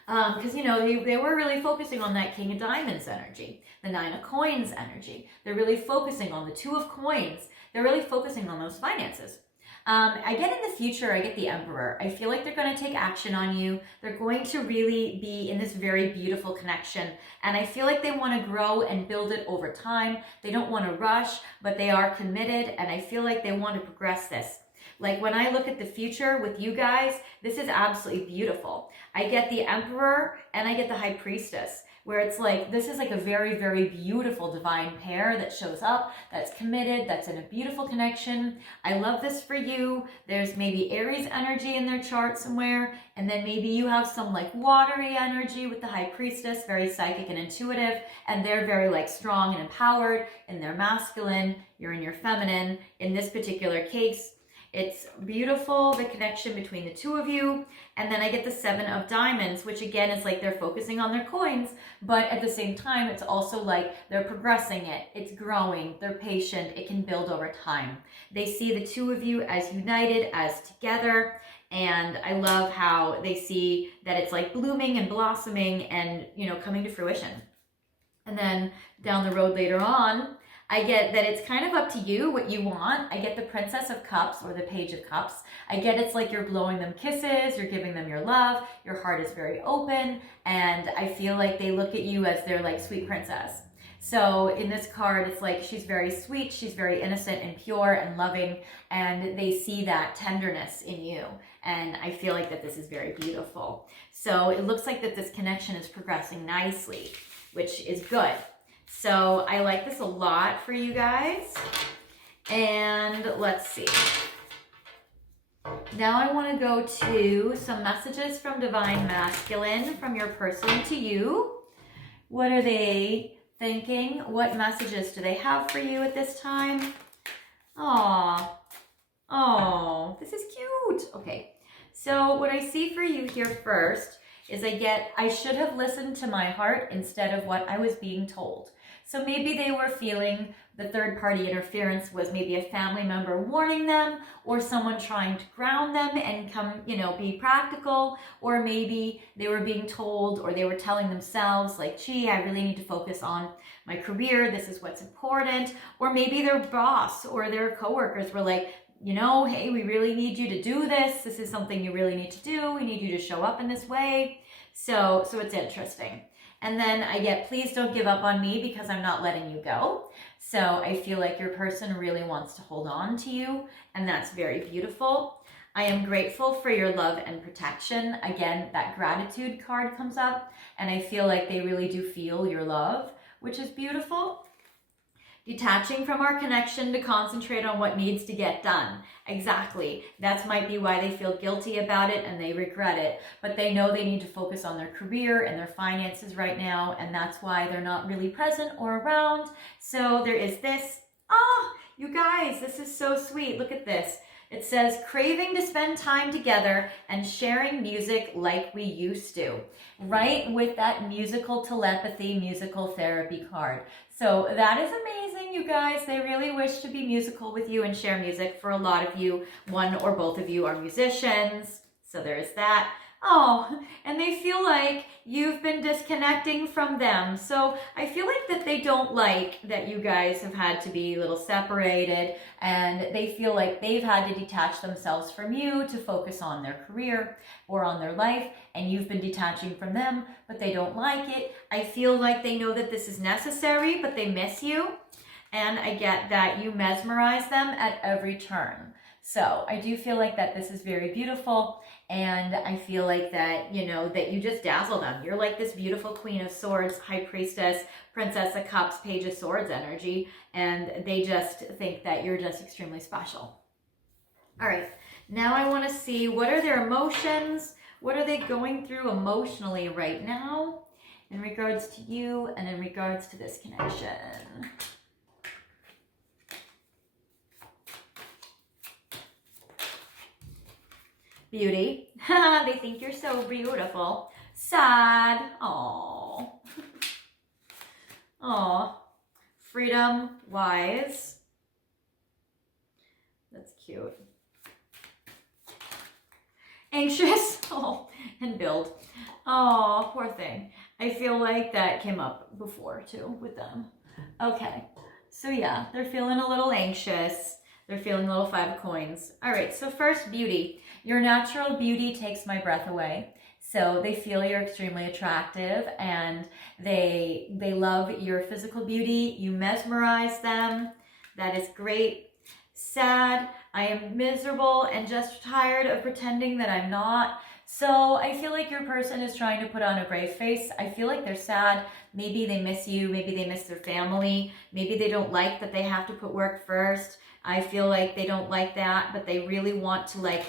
Because, they were really focusing on that King of Diamonds energy, the Nine of Coins energy. They're really focusing on the Two of Coins. They're really focusing on those finances. I get in the future, I get the Emperor. I feel like they're going to take action on you. They're going to really be in this very beautiful connection. And I feel like they want to grow and build it over time. They don't want to rush, but they are committed. And I feel like they want to progress this. Like when I look at the future with you guys, this is absolutely beautiful. I get the Emperor and I get the High Priestess, where it's like, this is like a very, very beautiful divine pair that shows up, that's committed, that's in a beautiful connection. I love this for you. There's maybe Aries energy in their chart somewhere, and then maybe you have some like watery energy with the High Priestess, very psychic and intuitive, and they're very like strong and empowered in their masculine. You're in your feminine. In this particular case, it's beautiful, the connection between the two of you. And then I get the Seven of Diamonds, which again is like they're focusing on their coins, but at the same time, it's also like they're progressing it. It's growing. They're patient. It can build over time. They see the two of you as united, as together. And I love how they see that it's like blooming and blossoming and, coming to fruition. And then down the road later on, I get that it's kind of up to you what you want. I get the Princess of Cups or the Page of Cups. I get it's like you're blowing them kisses, you're giving them your love, your heart is very open, and I feel like they look at you as their like sweet princess. So in this card, it's like she's very sweet, she's very innocent and pure and loving, and they see that tenderness in you. And I feel like that this is very beautiful. So it looks like that this connection is progressing nicely, which is good. So I like this a lot for you guys. And let's see. Now I want to go to some messages from Divine Masculine, from your person to you. What are they thinking? What messages do they have for you at this time? Aww. Oh, this is cute. Okay, so what I see for you here first is I should have listened to my heart instead of what I was being told. So maybe they were feeling the third party interference was maybe a family member warning them, or someone trying to ground them and come, be practical, or maybe they were being told, or they were telling themselves like, gee, I really need to focus on my career. This is what's important. Or maybe their boss or their coworkers were like, hey, we really need you to do this. This is something you really need to do. We need you to show up in this way. So it's interesting. And then I get, please don't give up on me because I'm not letting you go. So I feel like your person really wants to hold on to you, and that's very beautiful. I am grateful for your love and protection. Again, that gratitude card comes up, and I feel like they really do feel your love, which is beautiful. Detaching from our connection to concentrate on what needs to get done. Exactly. That might be why they feel guilty about it and they regret it. But they know they need to focus on their career and their finances right now. And that's why they're not really present or around. So there is this. Oh, you guys, this is so sweet. Look at this. It says, craving to spend time together and sharing music like we used to. Right with that musical telepathy, musical therapy card. So that is amazing, you guys. They really wish to be musical with you and share music. For a lot of you, one or both of you are musicians. So there's that. Oh, and they feel like you've been disconnecting from them. So I feel like that they don't like that you guys have had to be a little separated, and they feel like they've had to detach themselves from you to focus on their career or on their life, and you've been detaching from them, but they don't like it. I feel like they know that this is necessary, but they miss you. And I get that you mesmerize them at every turn. So I do feel like that this is very beautiful, and I feel like that, that you just dazzle them. You're like this beautiful Queen of Swords, High Priestess, Princess of Cups, Page of Swords energy, and they just think that you're just extremely special. All right, now I want to see, what are their emotions? What are they going through emotionally right now in regards to you and in regards to this connection? Beauty. They think you're so beautiful. Sad. Aww. Aww. Freedom. Wise. That's cute. Anxious. Oh, and build. Oh, poor thing. I feel like that came up before too with them. Okay. So yeah, they're feeling a little anxious. They're feeling a little 5 of coins. All right, so first, beauty. Your natural beauty takes my breath away. So they feel you're extremely attractive, and they love your physical beauty. You mesmerize them. That is great. Sad. I am miserable and just tired of pretending that I'm not. So I feel like your person is trying to put on a brave face. I feel like they're sad. Maybe they miss you. Maybe they miss their family. Maybe they don't like that they have to put work first. I feel like they don't like that, but they really want to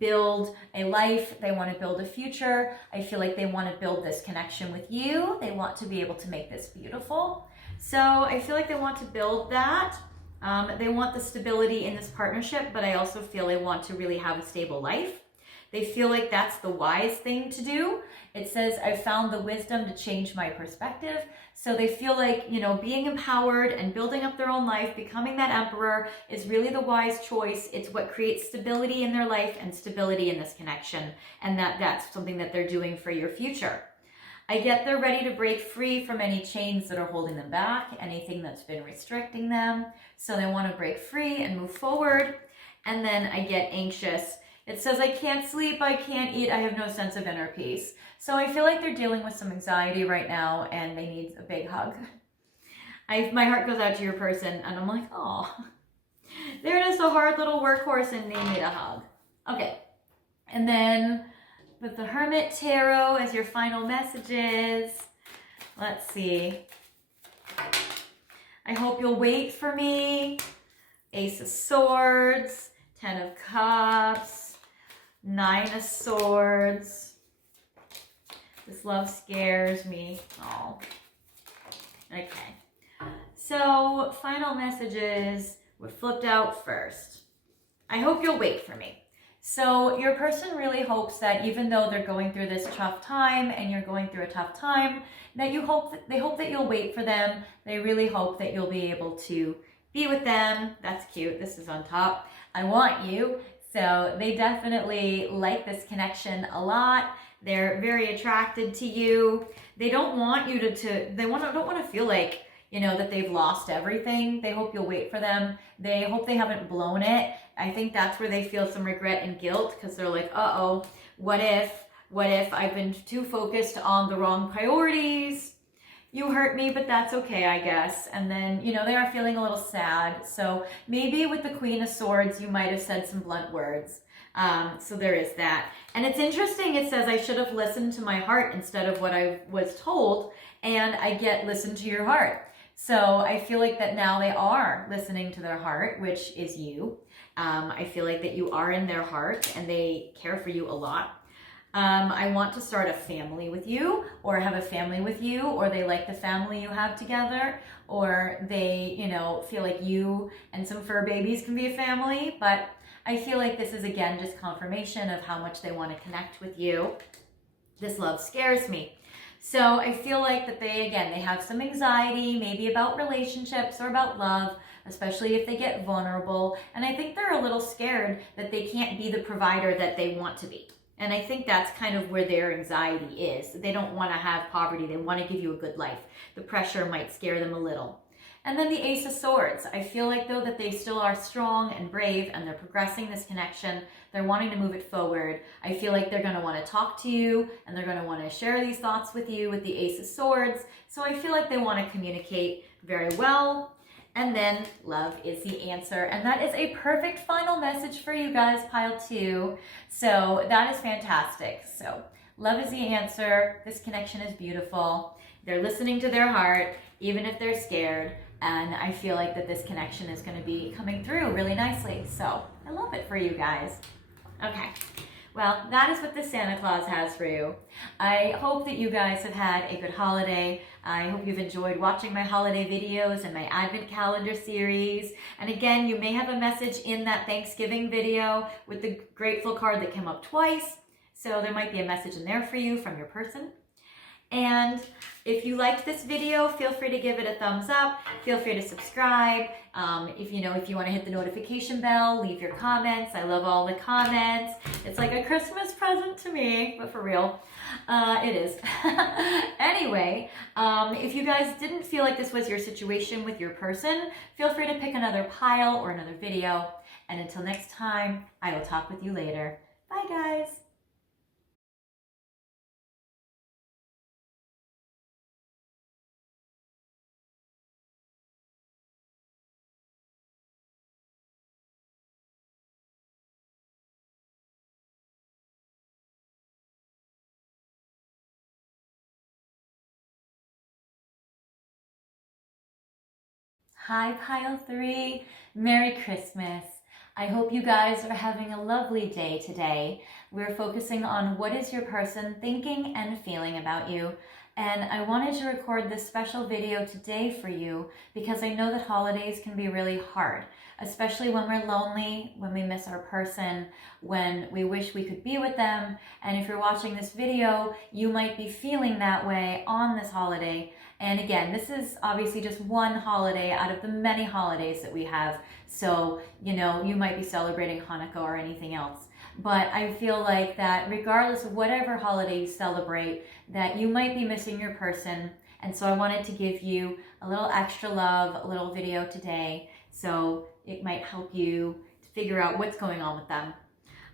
build a life. They want to build a future. I feel like they want to build this connection with you. They want to be able to make this beautiful. So I feel like they want to build that. They want the stability in this partnership, but I also feel they want to really have a stable life. They feel like that's the wise thing to do. It says, I found the wisdom to change my perspective. So they feel like, being empowered and building up their own life, becoming that emperor is really the wise choice. It's what creates stability in their life and stability in this connection. And that's something that they're doing for your future. I get they're ready to break free from any chains that are holding them back, anything that's been restricting them. So they want to break free and move forward. And then I get anxious. It says, I can't sleep, I can't eat, I have no sense of inner peace. So I feel like they're dealing with some anxiety right now and they need a big hug. My heart goes out to your person and I'm like, oh, they're just a hard little workhorse and they need a hug. Okay, and then with the Hermit Tarot as your final messages, let's see. I hope you'll wait for me. Ace of Swords, 10 of Cups, 9 of Swords. This love scares me. Oh. Okay. So, final messages. What flipped out first? I hope you'll wait for me. So your person really hopes that even though they're going through this tough time and you're going through a tough time, that they hope that you'll wait for them. They really hope that you'll be able to be with them. That's cute. This is on top. I want you. So they definitely like this connection a lot. They're very attracted to you. They don't want you don't want to feel like, you know, that they've lost everything. They hope you'll wait for them. They hope they haven't blown it. I think that's where they feel some regret and guilt, because they're like, uh-oh, what if I've been too focused on the wrong priorities? You hurt me, but that's okay, I guess. And then, you know, they are feeling a little sad. So maybe with the Queen of Swords, you might have said some blunt words. So there is that. And it's interesting, it says I should have listened to my heart instead of what I was told, and I get listen to your heart. So I feel like that now they are listening to their heart, which is you. I feel like that you are in their heart and they care for you a lot. I want to start a family with you, or have a family with you, or they like the family you have together, or they, you know, feel like you and some fur babies can be a family. But I feel like this is, again, just confirmation of how much they want to connect with you. This love scares me. So I feel like that they have some anxiety, maybe about relationships or about love, especially if they get vulnerable. And I think they're a little scared that they can't be the provider that they want to be. And I think that's kind of where their anxiety is. They don't want to have poverty. They want to give you a good life. The pressure might scare them a little. And then the Ace of Swords. I feel like, though, that they still are strong and brave, and they're progressing this connection. They're wanting to move it forward. I feel like they're going to want to talk to you, and they're going to want to share these thoughts with you with the Ace of Swords. So I feel like they want to communicate very well. And then love is the answer. And that is a perfect final message for you guys, pile 2. So that is fantastic. So love is the answer. This connection is beautiful. They're listening to their heart, even if they're scared. And I feel like that this connection is going to be coming through really nicely. So I love it for you guys. Okay. Well, that is what the Santa Claus has for you. I hope that you guys have had a good holiday. I hope you've enjoyed watching my holiday videos and my Advent calendar series. And again, you may have a message in that Thanksgiving video with the grateful card that came up twice. So there might be a message in there for you from your person. And if you liked this video, feel free to give it a thumbs up. Feel free to subscribe. If you want to hit the notification bell, leave your comments. I love all the comments. It's like a Christmas present to me, but for real, it is. Anyway, if you guys didn't feel like this was your situation with your person, feel free to pick another pile or another video. And until next time, I will talk with you later. Bye, guys. Hi, pile 3. Merry Christmas. I hope you guys are having a lovely day today. We're focusing on what is your person thinking and feeling about you. And I wanted to record this special video today for you because I know that holidays can be really hard, especially when we're lonely, when we miss our person, when we wish we could be with them. And if you're watching this video, you might be feeling that way on this holiday. And again, this is obviously just one holiday out of the many holidays that we have. So, you might be celebrating Hanukkah or anything else. But I feel like that regardless of whatever holiday you celebrate, that you might be missing your person. And so I wanted to give you a little extra love, a little video today, so it might help you to figure out what's going on with them.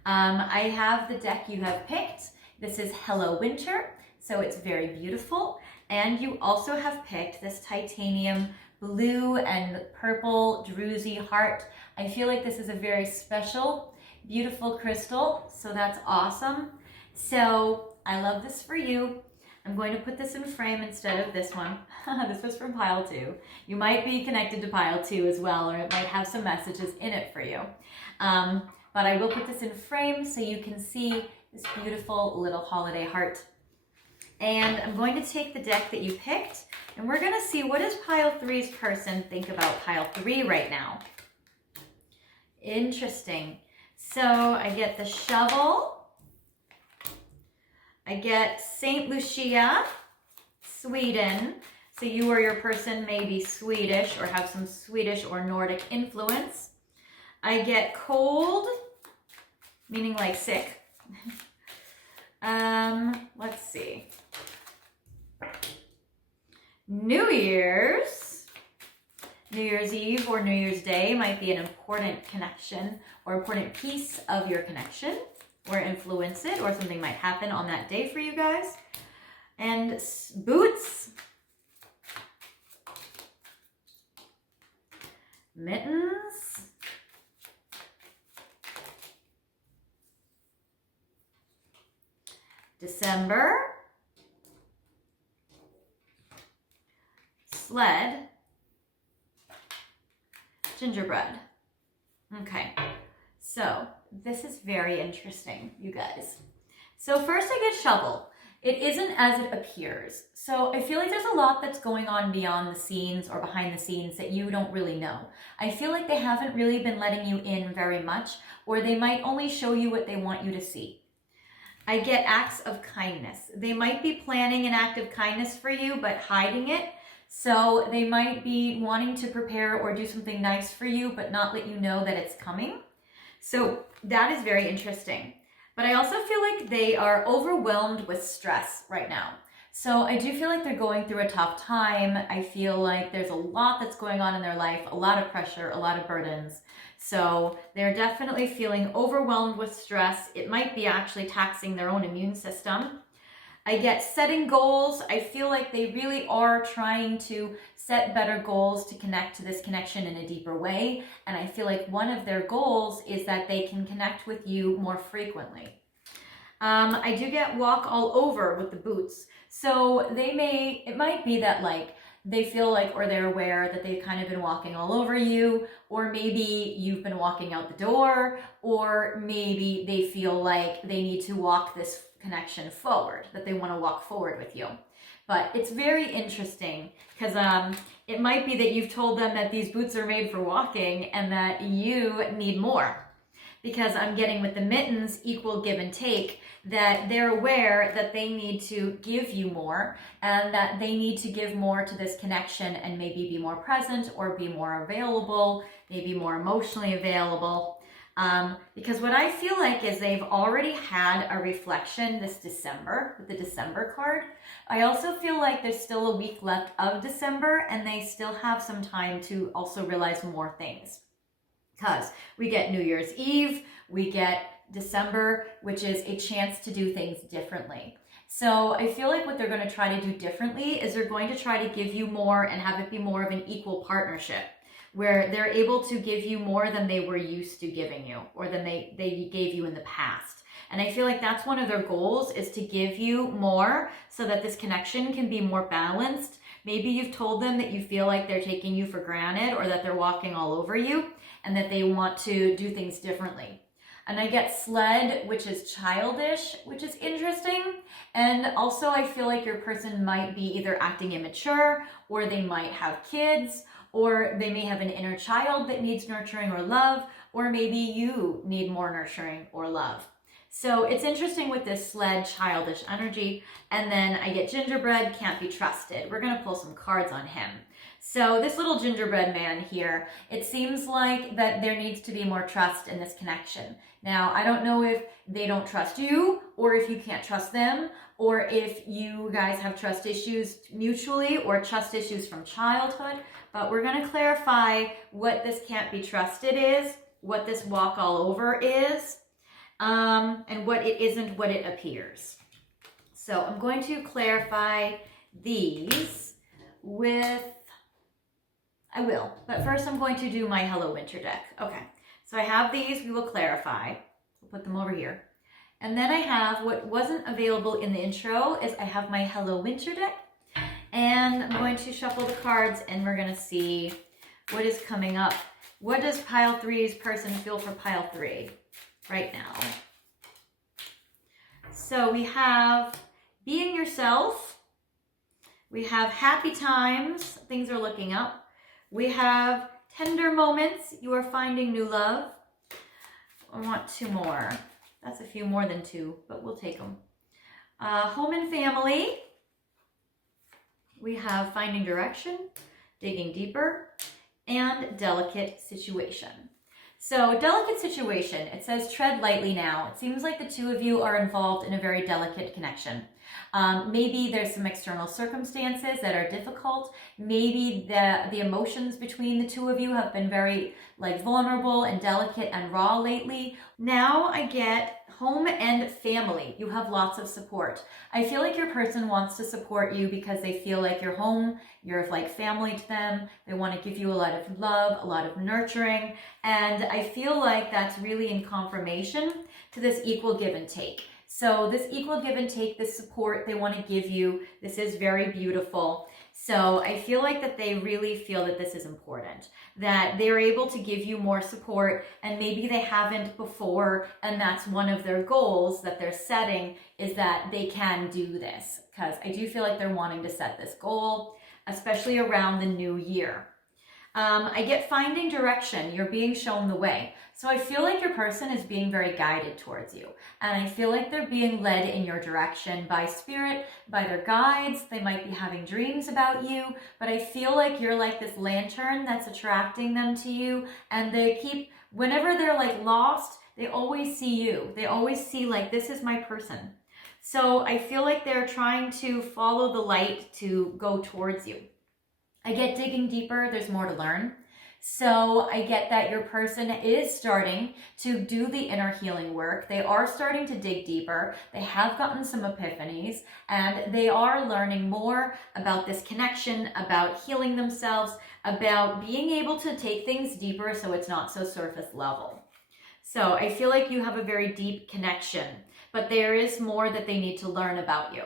I have the deck you have picked. This is Hello Winter, so it's very beautiful. And you also have picked this titanium blue and purple druzy heart. I feel like this is a very special, beautiful crystal, so that's awesome. So I love this for you. I'm going to put this in frame instead of this one. This was from pile 2. You might be connected to pile 2 as well, or it might have some messages in it for you. But I will put this in frame so you can see this beautiful little holiday heart. And I'm going to take the deck that you picked, and we're going to see what does pile 3's person think about pile 3 right now. Interesting. So I get the shovel. I get Saint Lucia, Sweden. So you or your person may be Swedish or have some Swedish or Nordic influence. I get cold, meaning like sick. Let's see. New Year's Eve or New Year's Day might be an important connection or important piece of your connection or influence it, or something might happen on that day for you guys. And boots, mittens, December, sled, gingerbread. Okay, so this is very interesting, you guys. So first I get shovel. It isn't as it appears. So I feel like there's a lot that's going on beyond the scenes or behind the scenes that you don't really know. I feel like they haven't really been letting you in very much, or they might only show you what they want you to see. I get acts of kindness. They might be planning an act of kindness for you, but hiding it. So they might be wanting to prepare or do something nice for you, but not let you know that it's coming. So that is very interesting. But I also feel like they are overwhelmed with stress right now. So I do feel like they're going through a tough time. I feel like there's a lot that's going on in their life, a lot of pressure, a lot of burdens. So they're definitely feeling overwhelmed with stress. It might be actually taxing their own immune system. I get setting goals. I feel like they really are trying to set better goals to connect to this connection in a deeper way. And I feel like one of their goals is that they can connect with you more frequently. I do get walk all over with the boots. So it might be that like they feel like, or they're aware that they've kind of been walking all over you, or maybe you've been walking out the door, or maybe they feel like they need to walk this connection forward, that they want to walk forward with you. But it's very interesting because it might be that you've told them that these boots are made for walking and that you need more. Because I'm getting with the mittens, equal give and take, that they're aware that they need to give you more and that they need to give more to this connection and maybe be more present or be more available, maybe more emotionally available. Because what I feel like is they've already had a reflection this December with the December card. I also feel like there's still a week left of December and they still have some time to also realize more things. Because we get New Year's Eve, we get December, which is a chance to do things differently. So I feel like what they're going to try to do differently is they're going to try to give you more and have it be more of an equal partnership, where they're able to give you more than they were used to giving you or than they gave you in the past. And I feel like that's one of their goals, is to give you more so that this connection can be more balanced. Maybe you've told them that you feel like they're taking you for granted or that they're walking all over you and that they want to do things differently. And I get sled, which is childish, which is interesting. And also I feel like your person might be either acting immature, or they might have kids, or they may have an inner child that needs nurturing or love, or maybe you need more nurturing or love. So it's interesting with this sled, childish energy. And then I get gingerbread, can't be trusted. We're gonna pull some cards on him. So this little gingerbread man here, it seems like that there needs to be more trust in this connection. Now, I don't know if they don't trust you, or if you can't trust them, or if you guys have trust issues mutually or trust issues from childhood, but we're gonna clarify what this can't be trusted is, what this walk all over is, and what it isn't, what it appears. So I'm going to clarify these with, I will, but first I'm going to do my Hello Winter deck. Okay, so I have these, we will clarify. We'll put them over here. And then I have, what wasn't available in the intro is I have my Hello Winter deck. And I'm going to shuffle the cards and we're gonna see what is coming up. What does pile 3's person feel for pile 3 right now? So we have being yourself. We have happy times, things are looking up. We have tender moments, you are finding new love. I want two more. That's a few more than two, but we'll take them. Home and family. We have finding direction, digging deeper, and delicate situation. So delicate situation, it says tread lightly now. It seems like the two of you are involved in a very delicate connection. Maybe there's some external circumstances that are difficult. Maybe the emotions between the two of you have been very vulnerable and delicate and raw lately. Now I get home and family. You have lots of support. I feel like your person wants to support you because they feel like you're home, you're like family to them. They want to give you a lot of love, a lot of nurturing. And I feel like that's really in confirmation to this equal give and take. So this equal give and take, this support they want to give you, this is very beautiful. So I feel like that they really feel that this is important, that they're able to give you more support, and maybe they haven't before, and that's one of their goals that they're setting, is that they can do this, because I do feel like they're wanting to set this goal, especially around the new year. I get finding direction. You're being shown the way. So I feel like your person is being very guided towards you. And I feel like they're being led in your direction by spirit, by their guides. They might be having dreams about you, but I feel like you're like this lantern that's attracting them to you. And they keep, whenever they're lost, they always see you. They always see this is my person. So I feel like they're trying to follow the light to go towards you. I get digging deeper, there's more to learn. So I get that your person is starting to do the inner healing work. They are starting to dig deeper. They have gotten some epiphanies, and they are learning more about this connection, about healing themselves, about being able to take things deeper so it's not so surface level. So I feel like you have a very deep connection, but there is more that they need to learn about you.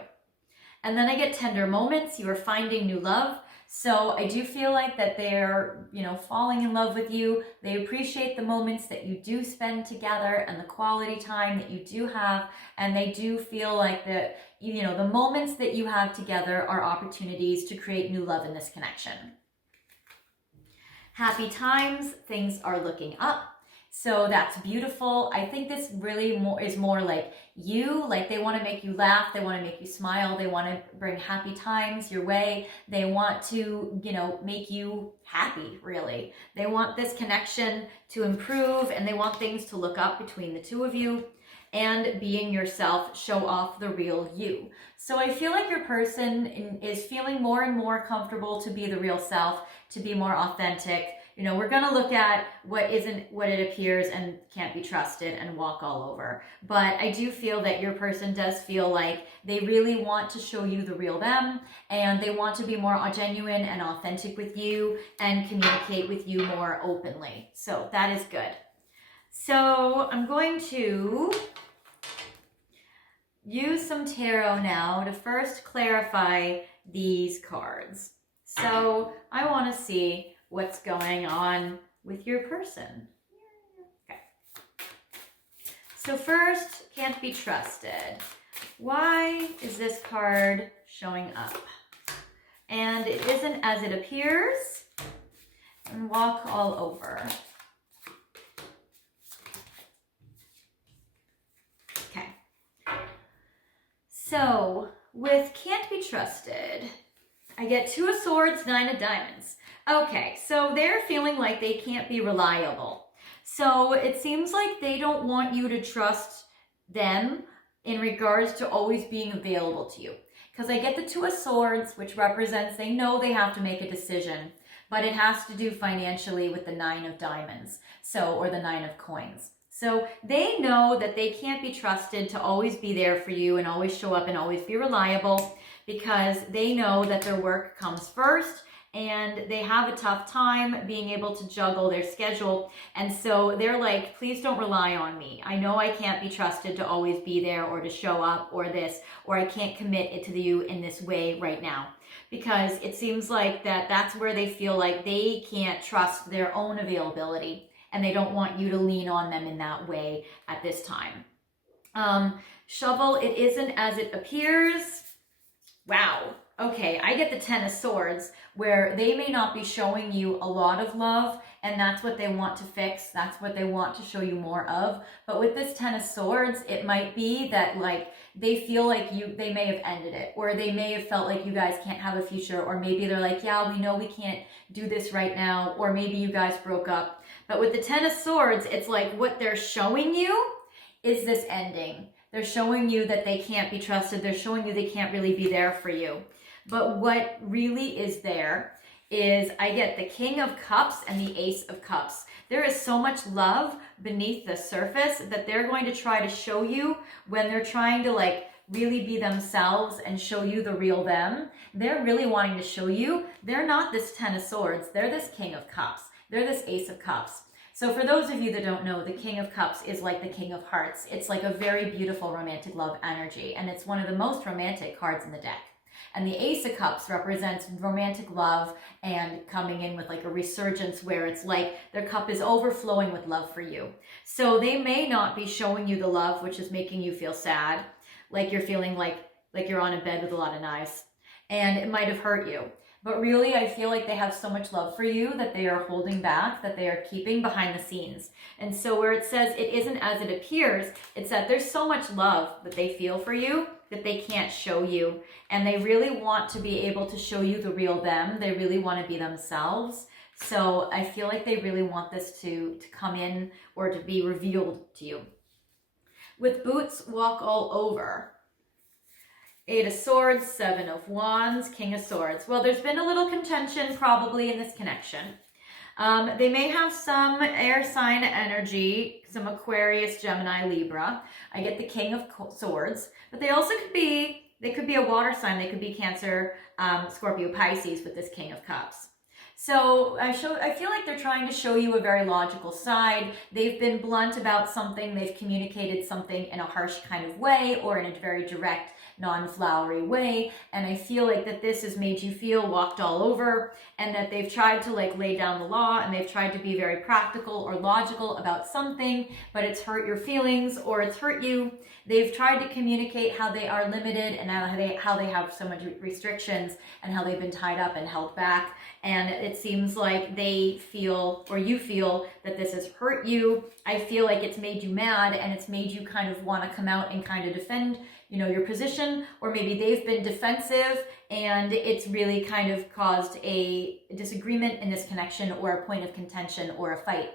And then I get tender moments. You are finding new love. So I do feel like that they're, falling in love with you. They appreciate the moments that you do spend together and the quality time that you do have. And they do feel like that, the moments that you have together are opportunities to create new love in this connection. Happy times, things are looking up. So that's beautiful. I think this really is more like you, they want to make you laugh. They want to make you smile. They want to bring happy times your way. They want to, make you happy, really. They want this connection to improve, and they want things to look up between the two of you. And being yourself, show off the real you. So I feel like your person is feeling more and more comfortable to be the real self, to be more authentic. We're going to look at what isn't what it appears and can't be trusted and walk all over. But I do feel that your person does feel like they really want to show you the real them, and they want to be more genuine and authentic with you and communicate with you more openly. So that is good. So I'm going to use some tarot now to first clarify these cards. So I want to see what's going on with your person. Okay. So first, can't be trusted. Why is this card showing up? And it isn't as it appears. And walk all over. Okay. So with can't be trusted, I get 2 of Swords, 9 of Diamonds. Okay, so they're feeling like they can't be reliable. So it seems like they don't want you to trust them in regards to always being available to you. Because I get the 2 of Swords, which represents they know they have to make a decision, but it has to do financially with the 9 of Diamonds, or the 9 of Coins. So they know that they can't be trusted to always be there for you and always show up and always be reliable, because they know that their work comes first, and they have a tough time being able to juggle their schedule. And so they're like, please don't rely on me. I know I can't be trusted to always be there or to show up or this, or I can't commit it to you in this way right now. Because it seems like that's where they feel like they can't trust their own availability, and they don't want you to lean on them in that way at this time. Shovel, it isn't as it appears. Wow. okay, I get the Ten of Swords, where they may not be showing you a lot of love, and that's what they want to fix. That's what they want to show you more of. But with this Ten of Swords, it might be that like they feel like they may have ended it, or they may have felt like you guys can't have a future, or maybe they're like, yeah, we know we can't do this right now, or maybe you guys broke up. But with the Ten of Swords, it's like what they're showing you is this ending. They're showing you that they can't be trusted. They're showing you they can't really be there for you. But what really is there is I get the King of Cups and the Ace of Cups. There is so much love beneath the surface that they're going to try to show you when they're trying to like really be themselves and show you the real them. They're really wanting to show you they're not this Ten of Swords. They're this King of Cups. They're this Ace of Cups. So for those of you that don't know, the King of Cups is like the King of Hearts. It's like a very beautiful romantic love energy, and it's one of the most romantic cards in the deck. And the Ace of Cups represents romantic love and coming in with like a resurgence where it's like their cup is overflowing with love for you. So they may not be showing you the love, which is making you feel sad, like you're feeling like you're on a bed with a lot of knives, and it might have hurt you. But really, I feel like they have so much love for you that they are holding back, that they are keeping behind the scenes. And so where it says it isn't as it appears, it's that there's so much love that they feel for you that they can't show you. And they really want to be able to show you the real them. They really want to be themselves. So I feel like they really want this to come in or to be revealed to you. With boots, walk all over. Eight of Swords, Seven of Wands, King of Swords. Well, there's been a little contention probably in this connection. They may have some air sign energy, some Aquarius, Gemini, Libra. I get the King of Swords, but they also could be a water sign. They could be Cancer, Scorpio, Pisces with this King of Cups. So I feel like they're trying to show you a very logical side. They've been blunt about something. They've communicated something in a harsh kind of way or in a very direct, non-flowery way. And I feel like that this has made you feel walked all over, and that they've tried to like lay down the law, and they've tried to be very practical or logical about something, but it's hurt your feelings or it's hurt you. They've tried to communicate how they are limited and how they have so much restrictions and how they've been tied up and held back. And it seems like they feel, or you feel, that this has hurt you. I feel like it's made you mad, and it's made you kind of want to come out and kind of defend, your position, or maybe they've been defensive and it's really kind of caused a disagreement in this connection or a point of contention or a fight.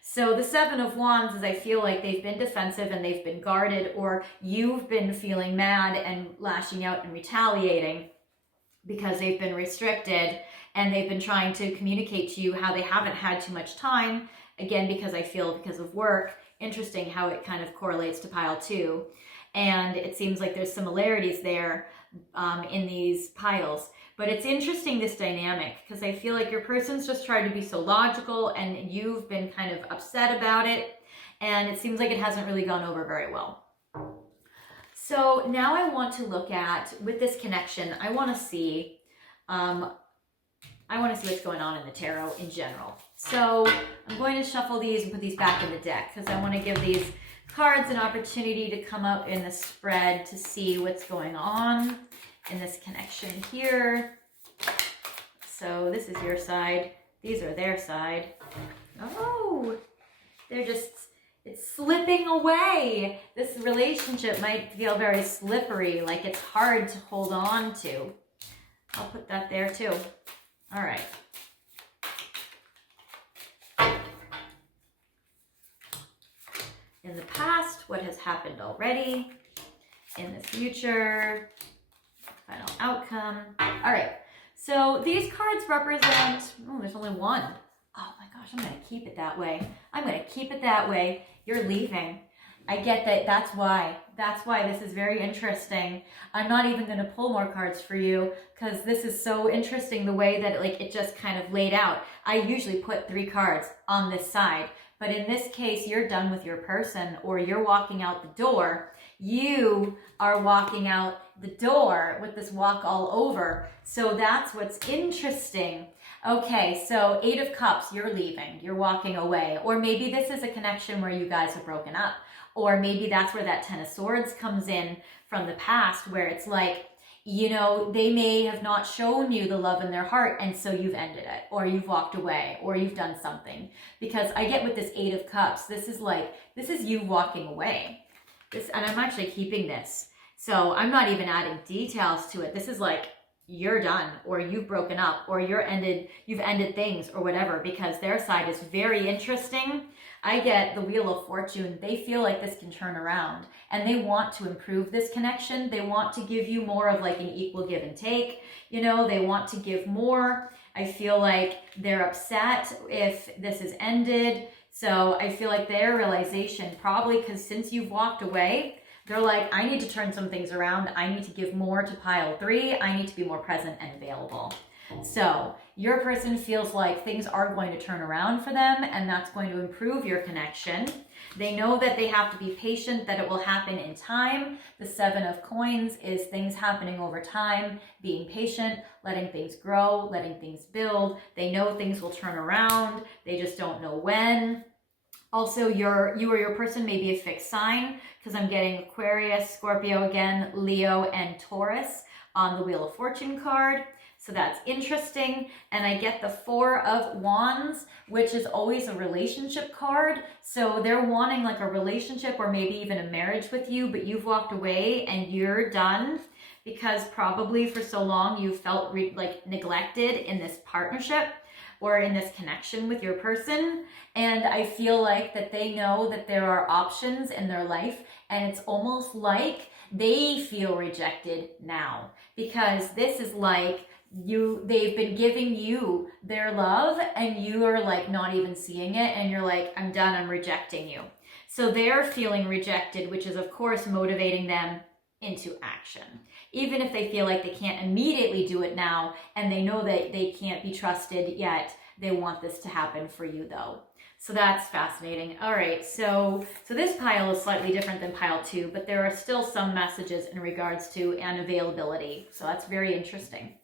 So the Seven of Wands is I feel like they've been defensive and they've been guarded, or you've been feeling mad and lashing out and retaliating because they've been restricted and they've been trying to communicate to you how they haven't had too much time. Again, because I feel because of work. Interesting how it kind of correlates to pile 2. And it seems like there's similarities there in these piles. But it's interesting, this dynamic, because I feel like your person's just tried to be so logical and you've been kind of upset about it. And it seems like it hasn't really gone over very well. So now I want to look at, with this connection, I want to see what's going on in the tarot in general. So I'm going to shuffle these and put these back in the deck because I want to give these cards an opportunity to come up in the spread to see what's going on in this connection here. So this is your side. These are their side. Oh, it's slipping away. This relationship might feel very slippery, like it's hard to hold on to. I'll put that there too. All right. In the past, what has happened already. In the future, final outcome. All right. So these cards represent, there's only one. Oh my gosh, I'm going to keep it that way. I'm going to keep it that way. You're leaving. I get that. That's why. That's why this is very interesting. I'm not even going to pull more cards for you because this is so interesting the way that it just kind of laid out. I usually put 3 cards on this side, but in this case, you're done with your person or you're walking out the door. You are walking out the door with this walk all over. So that's what's interesting. Okay, so 8 of Cups, you're leaving, you're walking away. Or maybe this is a connection where you guys have broken up. Or maybe that's where that 10 of Swords comes in from the past, where it's like you know, they may have not shown you the love in their heart, and so you've ended it, or you've walked away, or you've done something. Because I get with this 8 of Cups, this is you walking away. And I'm actually keeping this. So I'm not even adding details to it. This is like, you're done, or you've broken up, or you've ended things, or whatever, because their side is very interesting. I get the Wheel of Fortune. They feel like this can turn around, and they want to improve this connection. They want to give you more of like an equal give and take. You know, they want to give more. I feel like they're upset if this is ended. So I feel like their realization, probably because since you've walked away, they're like, I need to turn some things around. I need to give more to pile 3. I need to be more present and available. So your person feels like things are going to turn around for them, and that's going to improve your connection. They know that they have to be patient, that it will happen in time. The 7 of Coins is things happening over time, being patient, letting things grow, letting things build. They know things will turn around. They just don't know when. Also, you or your person may be a fixed sign, because I'm getting Aquarius, Scorpio again, Leo, and Taurus on the Wheel of Fortune card. So that's interesting. And I get the 4 of Wands, which is always a relationship card. So they're wanting like a relationship, or maybe even a marriage with you, but you've walked away and you're done, because probably for so long you felt like neglected in this partnership or in this connection with your person. And I feel like that they know that there are options in their life, and it's almost like they feel rejected now, because this is like they've been giving you their love, and you are like not even seeing it, and you're like, I'm done, I'm rejecting you. So they're feeling rejected, which is of course motivating them into action. Even if they feel like they can't immediately do it now, and they know that they can't be trusted yet, they want this to happen for you though. So that's fascinating. All right, so this pile is slightly different than pile 2, but there are still some messages in regards to unavailability. So that's very interesting.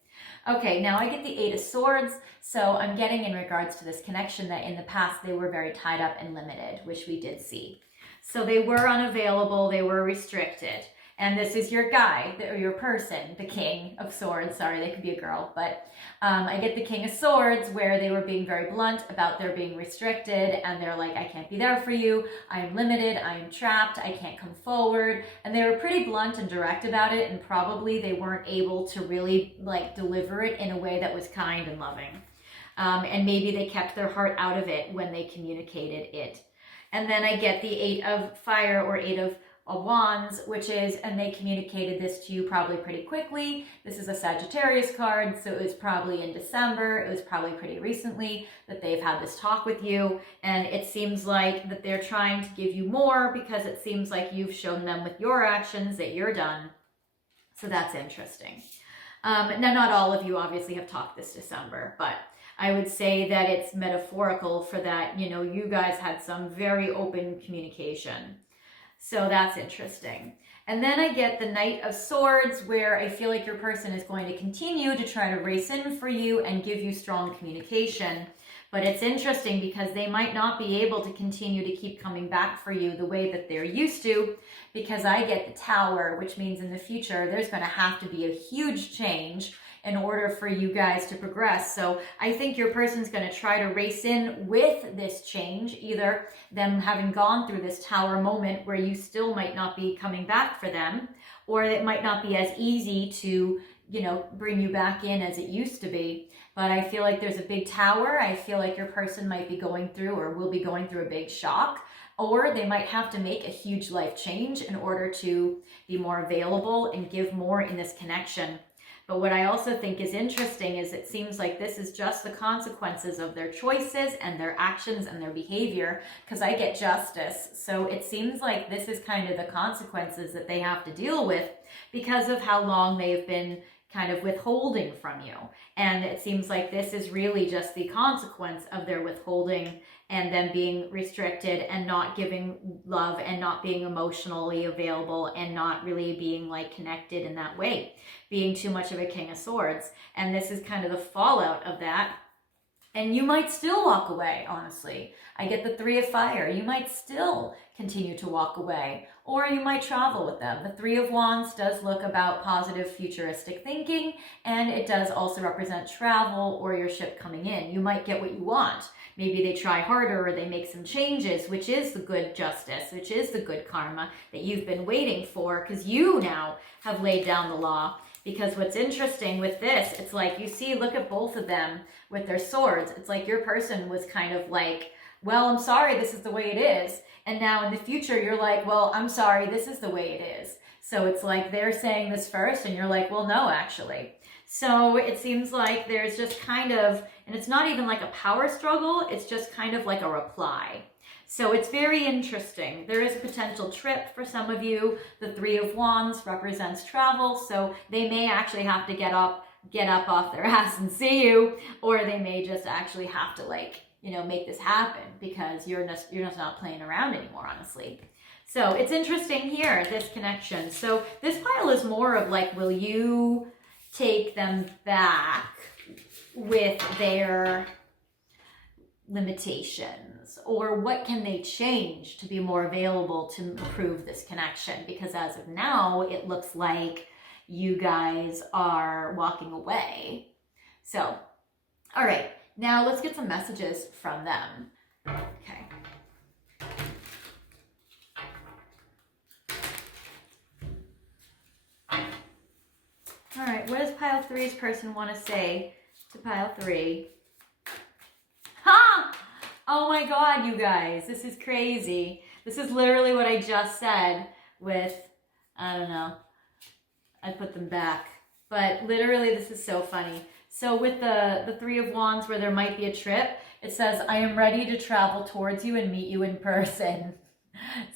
Okay, now I get the 8 of Swords. So I'm getting in regards to this connection that in the past they were very tied up and limited, which we did see. So they were unavailable, they were restricted. And this is your guy, or your person, the King of Swords. Sorry, they could be a girl. But I get the King of Swords, where they were being very blunt about their being restricted. And they're like, I can't be there for you. I am limited. I am trapped. I can't come forward. And they were pretty blunt and direct about it. And probably they weren't able to really like deliver it in a way that was kind and loving. And maybe they kept their heart out of it when they communicated it. And then I get the 8 of Fire, or 8 of Wands, which is, and they communicated this to you probably pretty quickly. This is a Sagittarius card, so it was probably in December. It was probably pretty recently that they've had this talk with you, and it seems like that they're trying to give you more, because it seems like you've shown them with your actions that you're done. So that's interesting. Now, not all of you obviously have talked this December, but I would say that it's metaphorical for that, you know, you guys had some very open communication. So that's interesting. And then I get the Knight of Swords, where I feel like your person is going to continue to try to race in for you and give you strong communication. But it's interesting because they might not be able to continue to keep coming back for you the way that they're used to, because I get the Tower, which means in the future there's going to have to be a huge change in order for you guys to progress. So I think your person's going to try to race in with this change, either them having gone through this Tower moment where you still might not be coming back for them, or it might not be as easy to, you know, bring you back in as it used to be. But I feel like there's a big Tower. I feel like your person might be going through, or will be going through, a big shock, or they might have to make a huge life change in order to be more available and give more in this connection. But what I also think is interesting is it seems like this is just the consequences of their choices and their actions and their behavior, because I get Justice. So it seems like this is kind of the consequences that they have to deal with because of how long they've been kind of withholding from you. And it seems like this is really just the consequence of their withholding and them being restricted and not giving love and not being emotionally available and not really being like connected in that way, being too much of a King of Swords. And this is kind of the fallout of that. And you might still walk away, honestly. I get the 3 of fire. You might still continue to walk away, or you might travel with them. The 3 of wands does look about positive futuristic thinking, and it does also represent travel or your ship coming in. You might get what you want. Maybe they try harder or they make some changes, which is the good justice, which is the good karma that you've been waiting for, because you now have laid down the law. Because what's interesting with this, it's like, you see, look at both of them with their swords. It's like your person was kind of like, well, I'm sorry, this is the way it is. And now in the future, you're like, well, I'm sorry, this is the way it is. So it's like they're saying this first and you're like, well, no, actually. So it seems like there's just kind of, and it's not even like a power struggle, it's just kind of like a reply. So it's very interesting. There is a potential trip for some of you. The 3 of wands represents travel, so they may actually have to get up off their ass and see you, or they may just actually have to, like, you know, make this happen, because you're just not playing around anymore, honestly. So it's interesting here, this connection. So this pile is more of like, will you take them back with their limitations, or what can they change to be more available to improve this connection? Because as of now, it looks like you guys are walking away. So, all right, now let's get some messages from them. Okay. All right, what does pile 3's person want to say to pile 3? Ha! Oh my God, you guys, this is crazy. This is literally what I just said with, I don't know, I put them back. But literally, this is so funny. So with the 3 of wands, where there might be a trip, it says, I am ready to travel towards you and meet you in person.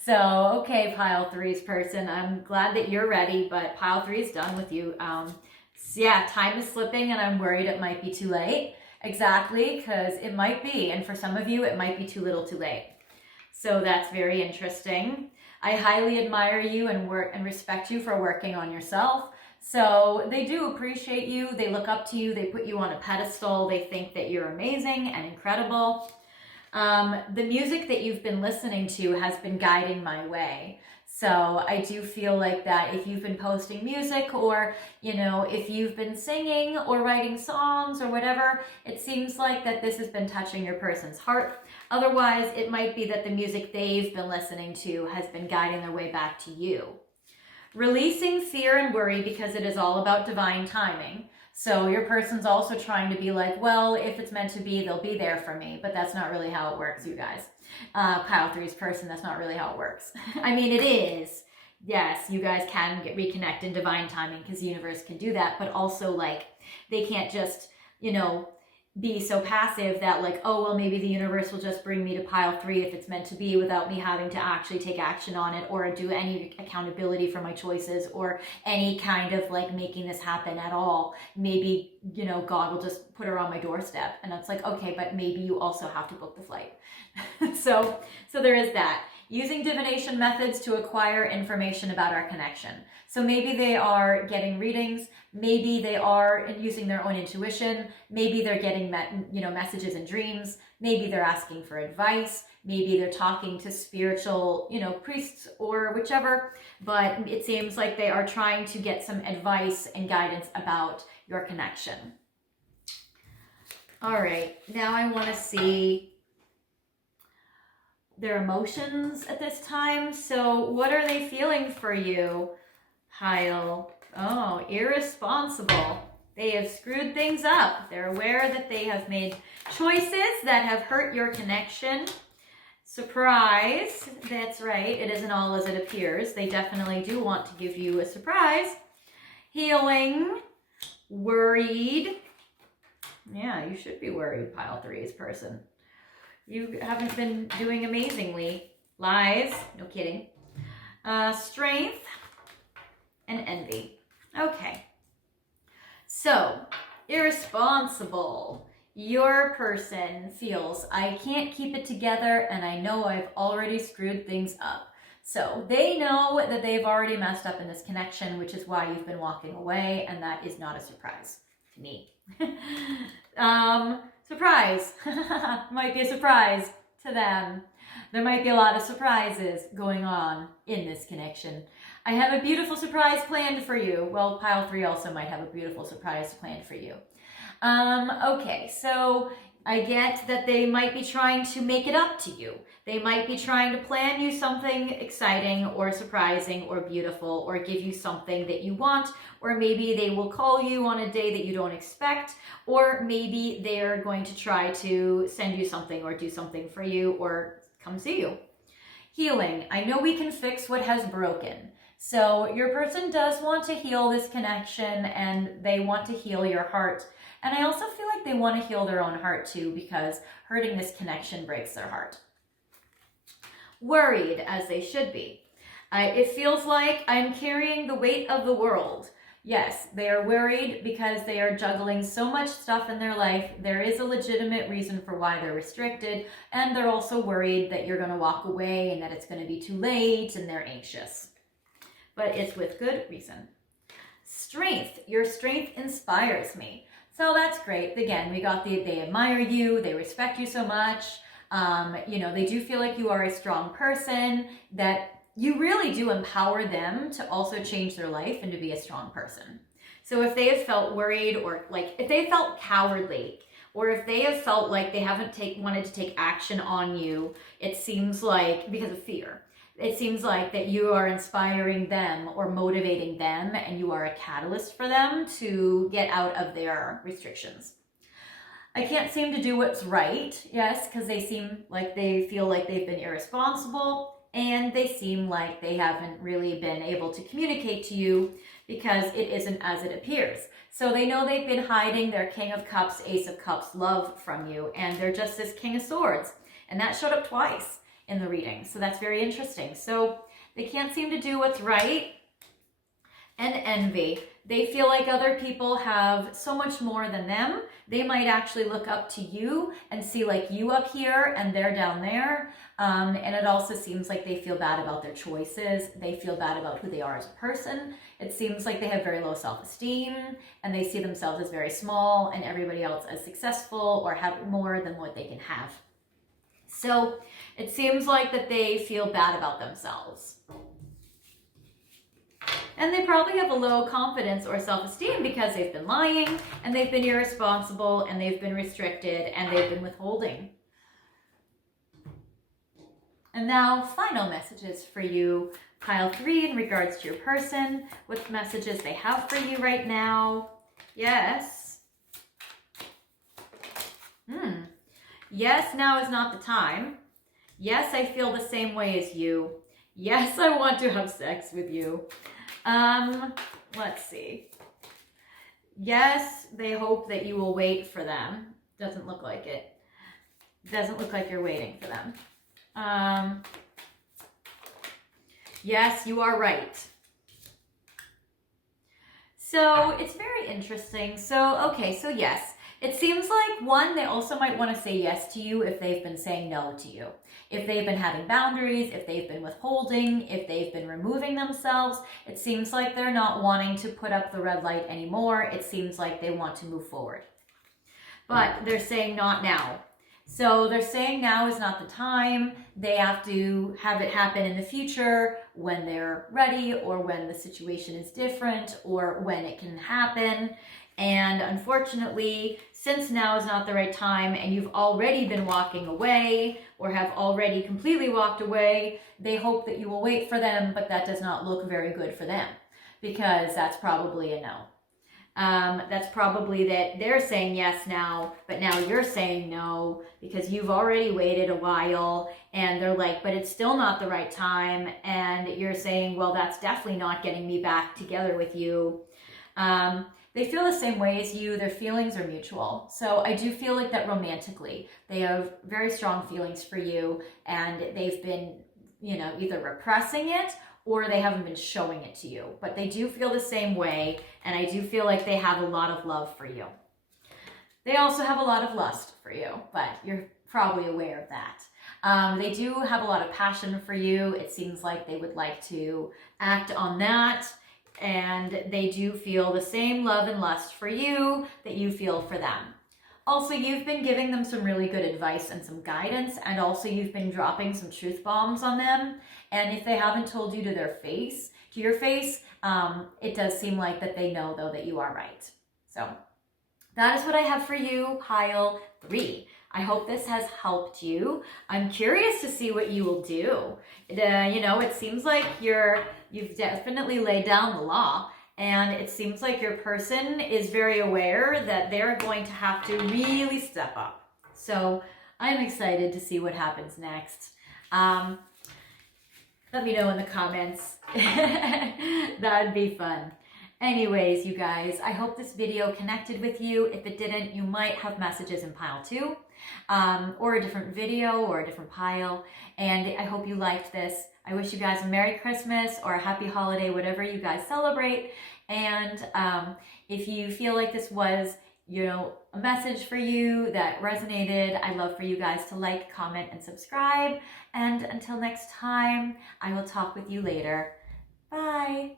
So, okay, pile 3's person, I'm glad that you're ready, but pile 3 is done with you. So yeah, time is slipping and I'm worried it might be too late. Exactly, because it might be, and for some of you, it might be too little too late. So that's very interesting. I highly admire you and respect you for working on yourself. So they do appreciate you, they look up to you, they put you on a pedestal, they think that you're amazing and incredible. The music that you've been listening to has been guiding my way. So I do feel like that if you've been posting music, or, you know, if you've been singing or writing songs or whatever, it seems like that this has been touching your person's heart. Otherwise, it might be that the music they've been listening to has been guiding their way back to you. Releasing fear and worry, because it is all about divine timing. So your person's also trying to be like, well, if it's meant to be, they'll be there for me. But that's not really how it works, you guys. Pile 3's person, that's not really how it works. I mean, it is. Yes, you guys can reconnect in divine timing, because the universe can do that. But also, like, they can't just, you know, be so passive that, like, oh, well, maybe the universe will just bring me to pile 3 if it's meant to be, without me having to actually take action on it, or do any accountability for my choices, or any kind of like making this happen at all. Maybe, you know, God will just put her on my doorstep, and it's like, okay, but maybe you also have to book the flight. so there is that. Using divination methods to acquire information about our connection. So maybe they are getting readings, maybe they are using their own intuition, maybe they're getting messages and dreams, maybe they're asking for advice, maybe they're talking to spiritual, priests or whichever, but it seems like they are trying to get some advice and guidance about your connection. All right, now I want to see their emotions at this time. So what are they feeling for you, Pile? Oh, irresponsible. They have screwed things up. They're aware that they have made choices that have hurt your connection. Surprise. That's right. It isn't all as it appears. They definitely do want to give you a surprise. Healing. Worried. Yeah, you should be worried, Pile 3's person. You haven't been doing amazingly. Lies. No kidding. Strength. And envy. Okay. So, irresponsible. Your person feels, I can't keep it together and I know I've already screwed things up. So they know that they've already messed up in this connection, which is why you've been walking away, and that is not a surprise to me. surprise. Might be a surprise to them. There might be a lot of surprises going on in this connection. I have a beautiful surprise planned for you. Well, pile 3 also might have a beautiful surprise planned for you. Okay, so I get that they might be trying to make it up to you. They might be trying to plan you something exciting or surprising or beautiful, or give you something that you want, or maybe they will call you on a day that you don't expect, or maybe they're going to try to send you something or do something for you or come see you. Healing. I know we can fix what has broken. So your person does want to heal this connection, and they want to heal your heart. And I also feel like they want to heal their own heart too, because hurting this connection breaks their heart. Worried, as they should be. It feels like I'm carrying the weight of the world. Yes, they are worried because they are juggling so much stuff in their life. There is a legitimate reason for why they're restricted, and they're also worried that you're going to walk away and that it's going to be too late, and they're anxious. But it's with good reason. Strength. Your strength inspires me. So that's great. Again, we got they admire you, they respect you so much. They do feel like you are a strong person, that you really do empower them to also change their life and to be a strong person. So if they have felt worried, or like if they felt cowardly, or if they have felt like they haven't wanted to take action on you, it seems like because of fear. It seems like that you are inspiring them or motivating them, and you are a catalyst for them to get out of their restrictions. I can't seem to do what's right, yes, because they seem like they feel like they've been irresponsible, and they seem like they haven't really been able to communicate to you because it isn't as it appears. So they know they've been hiding their King of Cups, Ace of Cups love from you, and they're just this King of Swords, and that showed up twice in the reading. So that's very interesting. So they can't seem to do what's right. And envy. They feel like other people have so much more than them. They might actually look up to you and see like you up here and they're down there. And it also seems like they feel bad about their choices. They feel bad about who they are as a person. It seems like they have very low self-esteem, and they see themselves as very small and everybody else as successful or have more than what they can have. So it seems like that they feel bad about themselves. And they probably have a low confidence or self-esteem because they've been lying, and they've been irresponsible, and they've been restricted, and they've been withholding. And now, final messages for you, pile 3, in regards to your person. What messages they have for you right now? Yes. Yes, now is not the time. Yes, I feel the same way as you. Yes, I want to have sex with you. Let's see. Yes, they hope that you will wait for them. Doesn't look like it. Doesn't look like you're waiting for them. Yes, you are right. So it's very interesting. So, okay, so yes. It seems like, one, they also might want to say yes to you if they've been saying no to you. If they've been having boundaries, if they've been withholding, if they've been removing themselves, it seems like they're not wanting to put up the red light anymore. It seems like they want to move forward. But they're saying not now. So they're saying now is not the time. They have to have it happen in the future when they're ready, or when the situation is different, or when it can happen. And unfortunately, since now is not the right time, and you've already been walking away or have already completely walked away, they hope that you will wait for them, but that does not look very good for them, because that's probably a no. That's probably that they're saying yes now, but now you're saying no because you've already waited a while, and they're like, but it's still not the right time. And you're saying, well, that's definitely not getting me back together with you. They feel the same way as you. Their feelings are mutual. So I do feel like that romantically, they have very strong feelings for you, and they've been, either repressing it or they haven't been showing it to you. But they do feel the same way, and I do feel like they have a lot of love for you. They also have a lot of lust for you, but you're probably aware of that. They do have a lot of passion for you. It seems like they would like to act on that. And they do feel the same love and lust for you that you feel for them. Also, you've been giving them some really good advice and some guidance, and also you've been dropping some truth bombs on them. And if they haven't told you to your face, it does seem like that they know though that you are right. So that is what I have for you, pile 3. I hope this has helped you. I'm curious to see what you will do. It seems like you've definitely laid down the law, and it seems like your person is very aware that they're going to have to really step up. So I'm excited to see what happens next. Let me know in the comments. That would be fun. Anyways, you guys, I hope this video connected with you. If it didn't, you might have messages in pile 2, or a different video or a different pile. And I hope you liked this. I wish you guys a Merry Christmas or a Happy Holiday, whatever you guys celebrate. And if you feel like this was, a message for you that resonated, I'd love for you guys to like, comment, and subscribe. And until next time, I will talk with you later. Bye.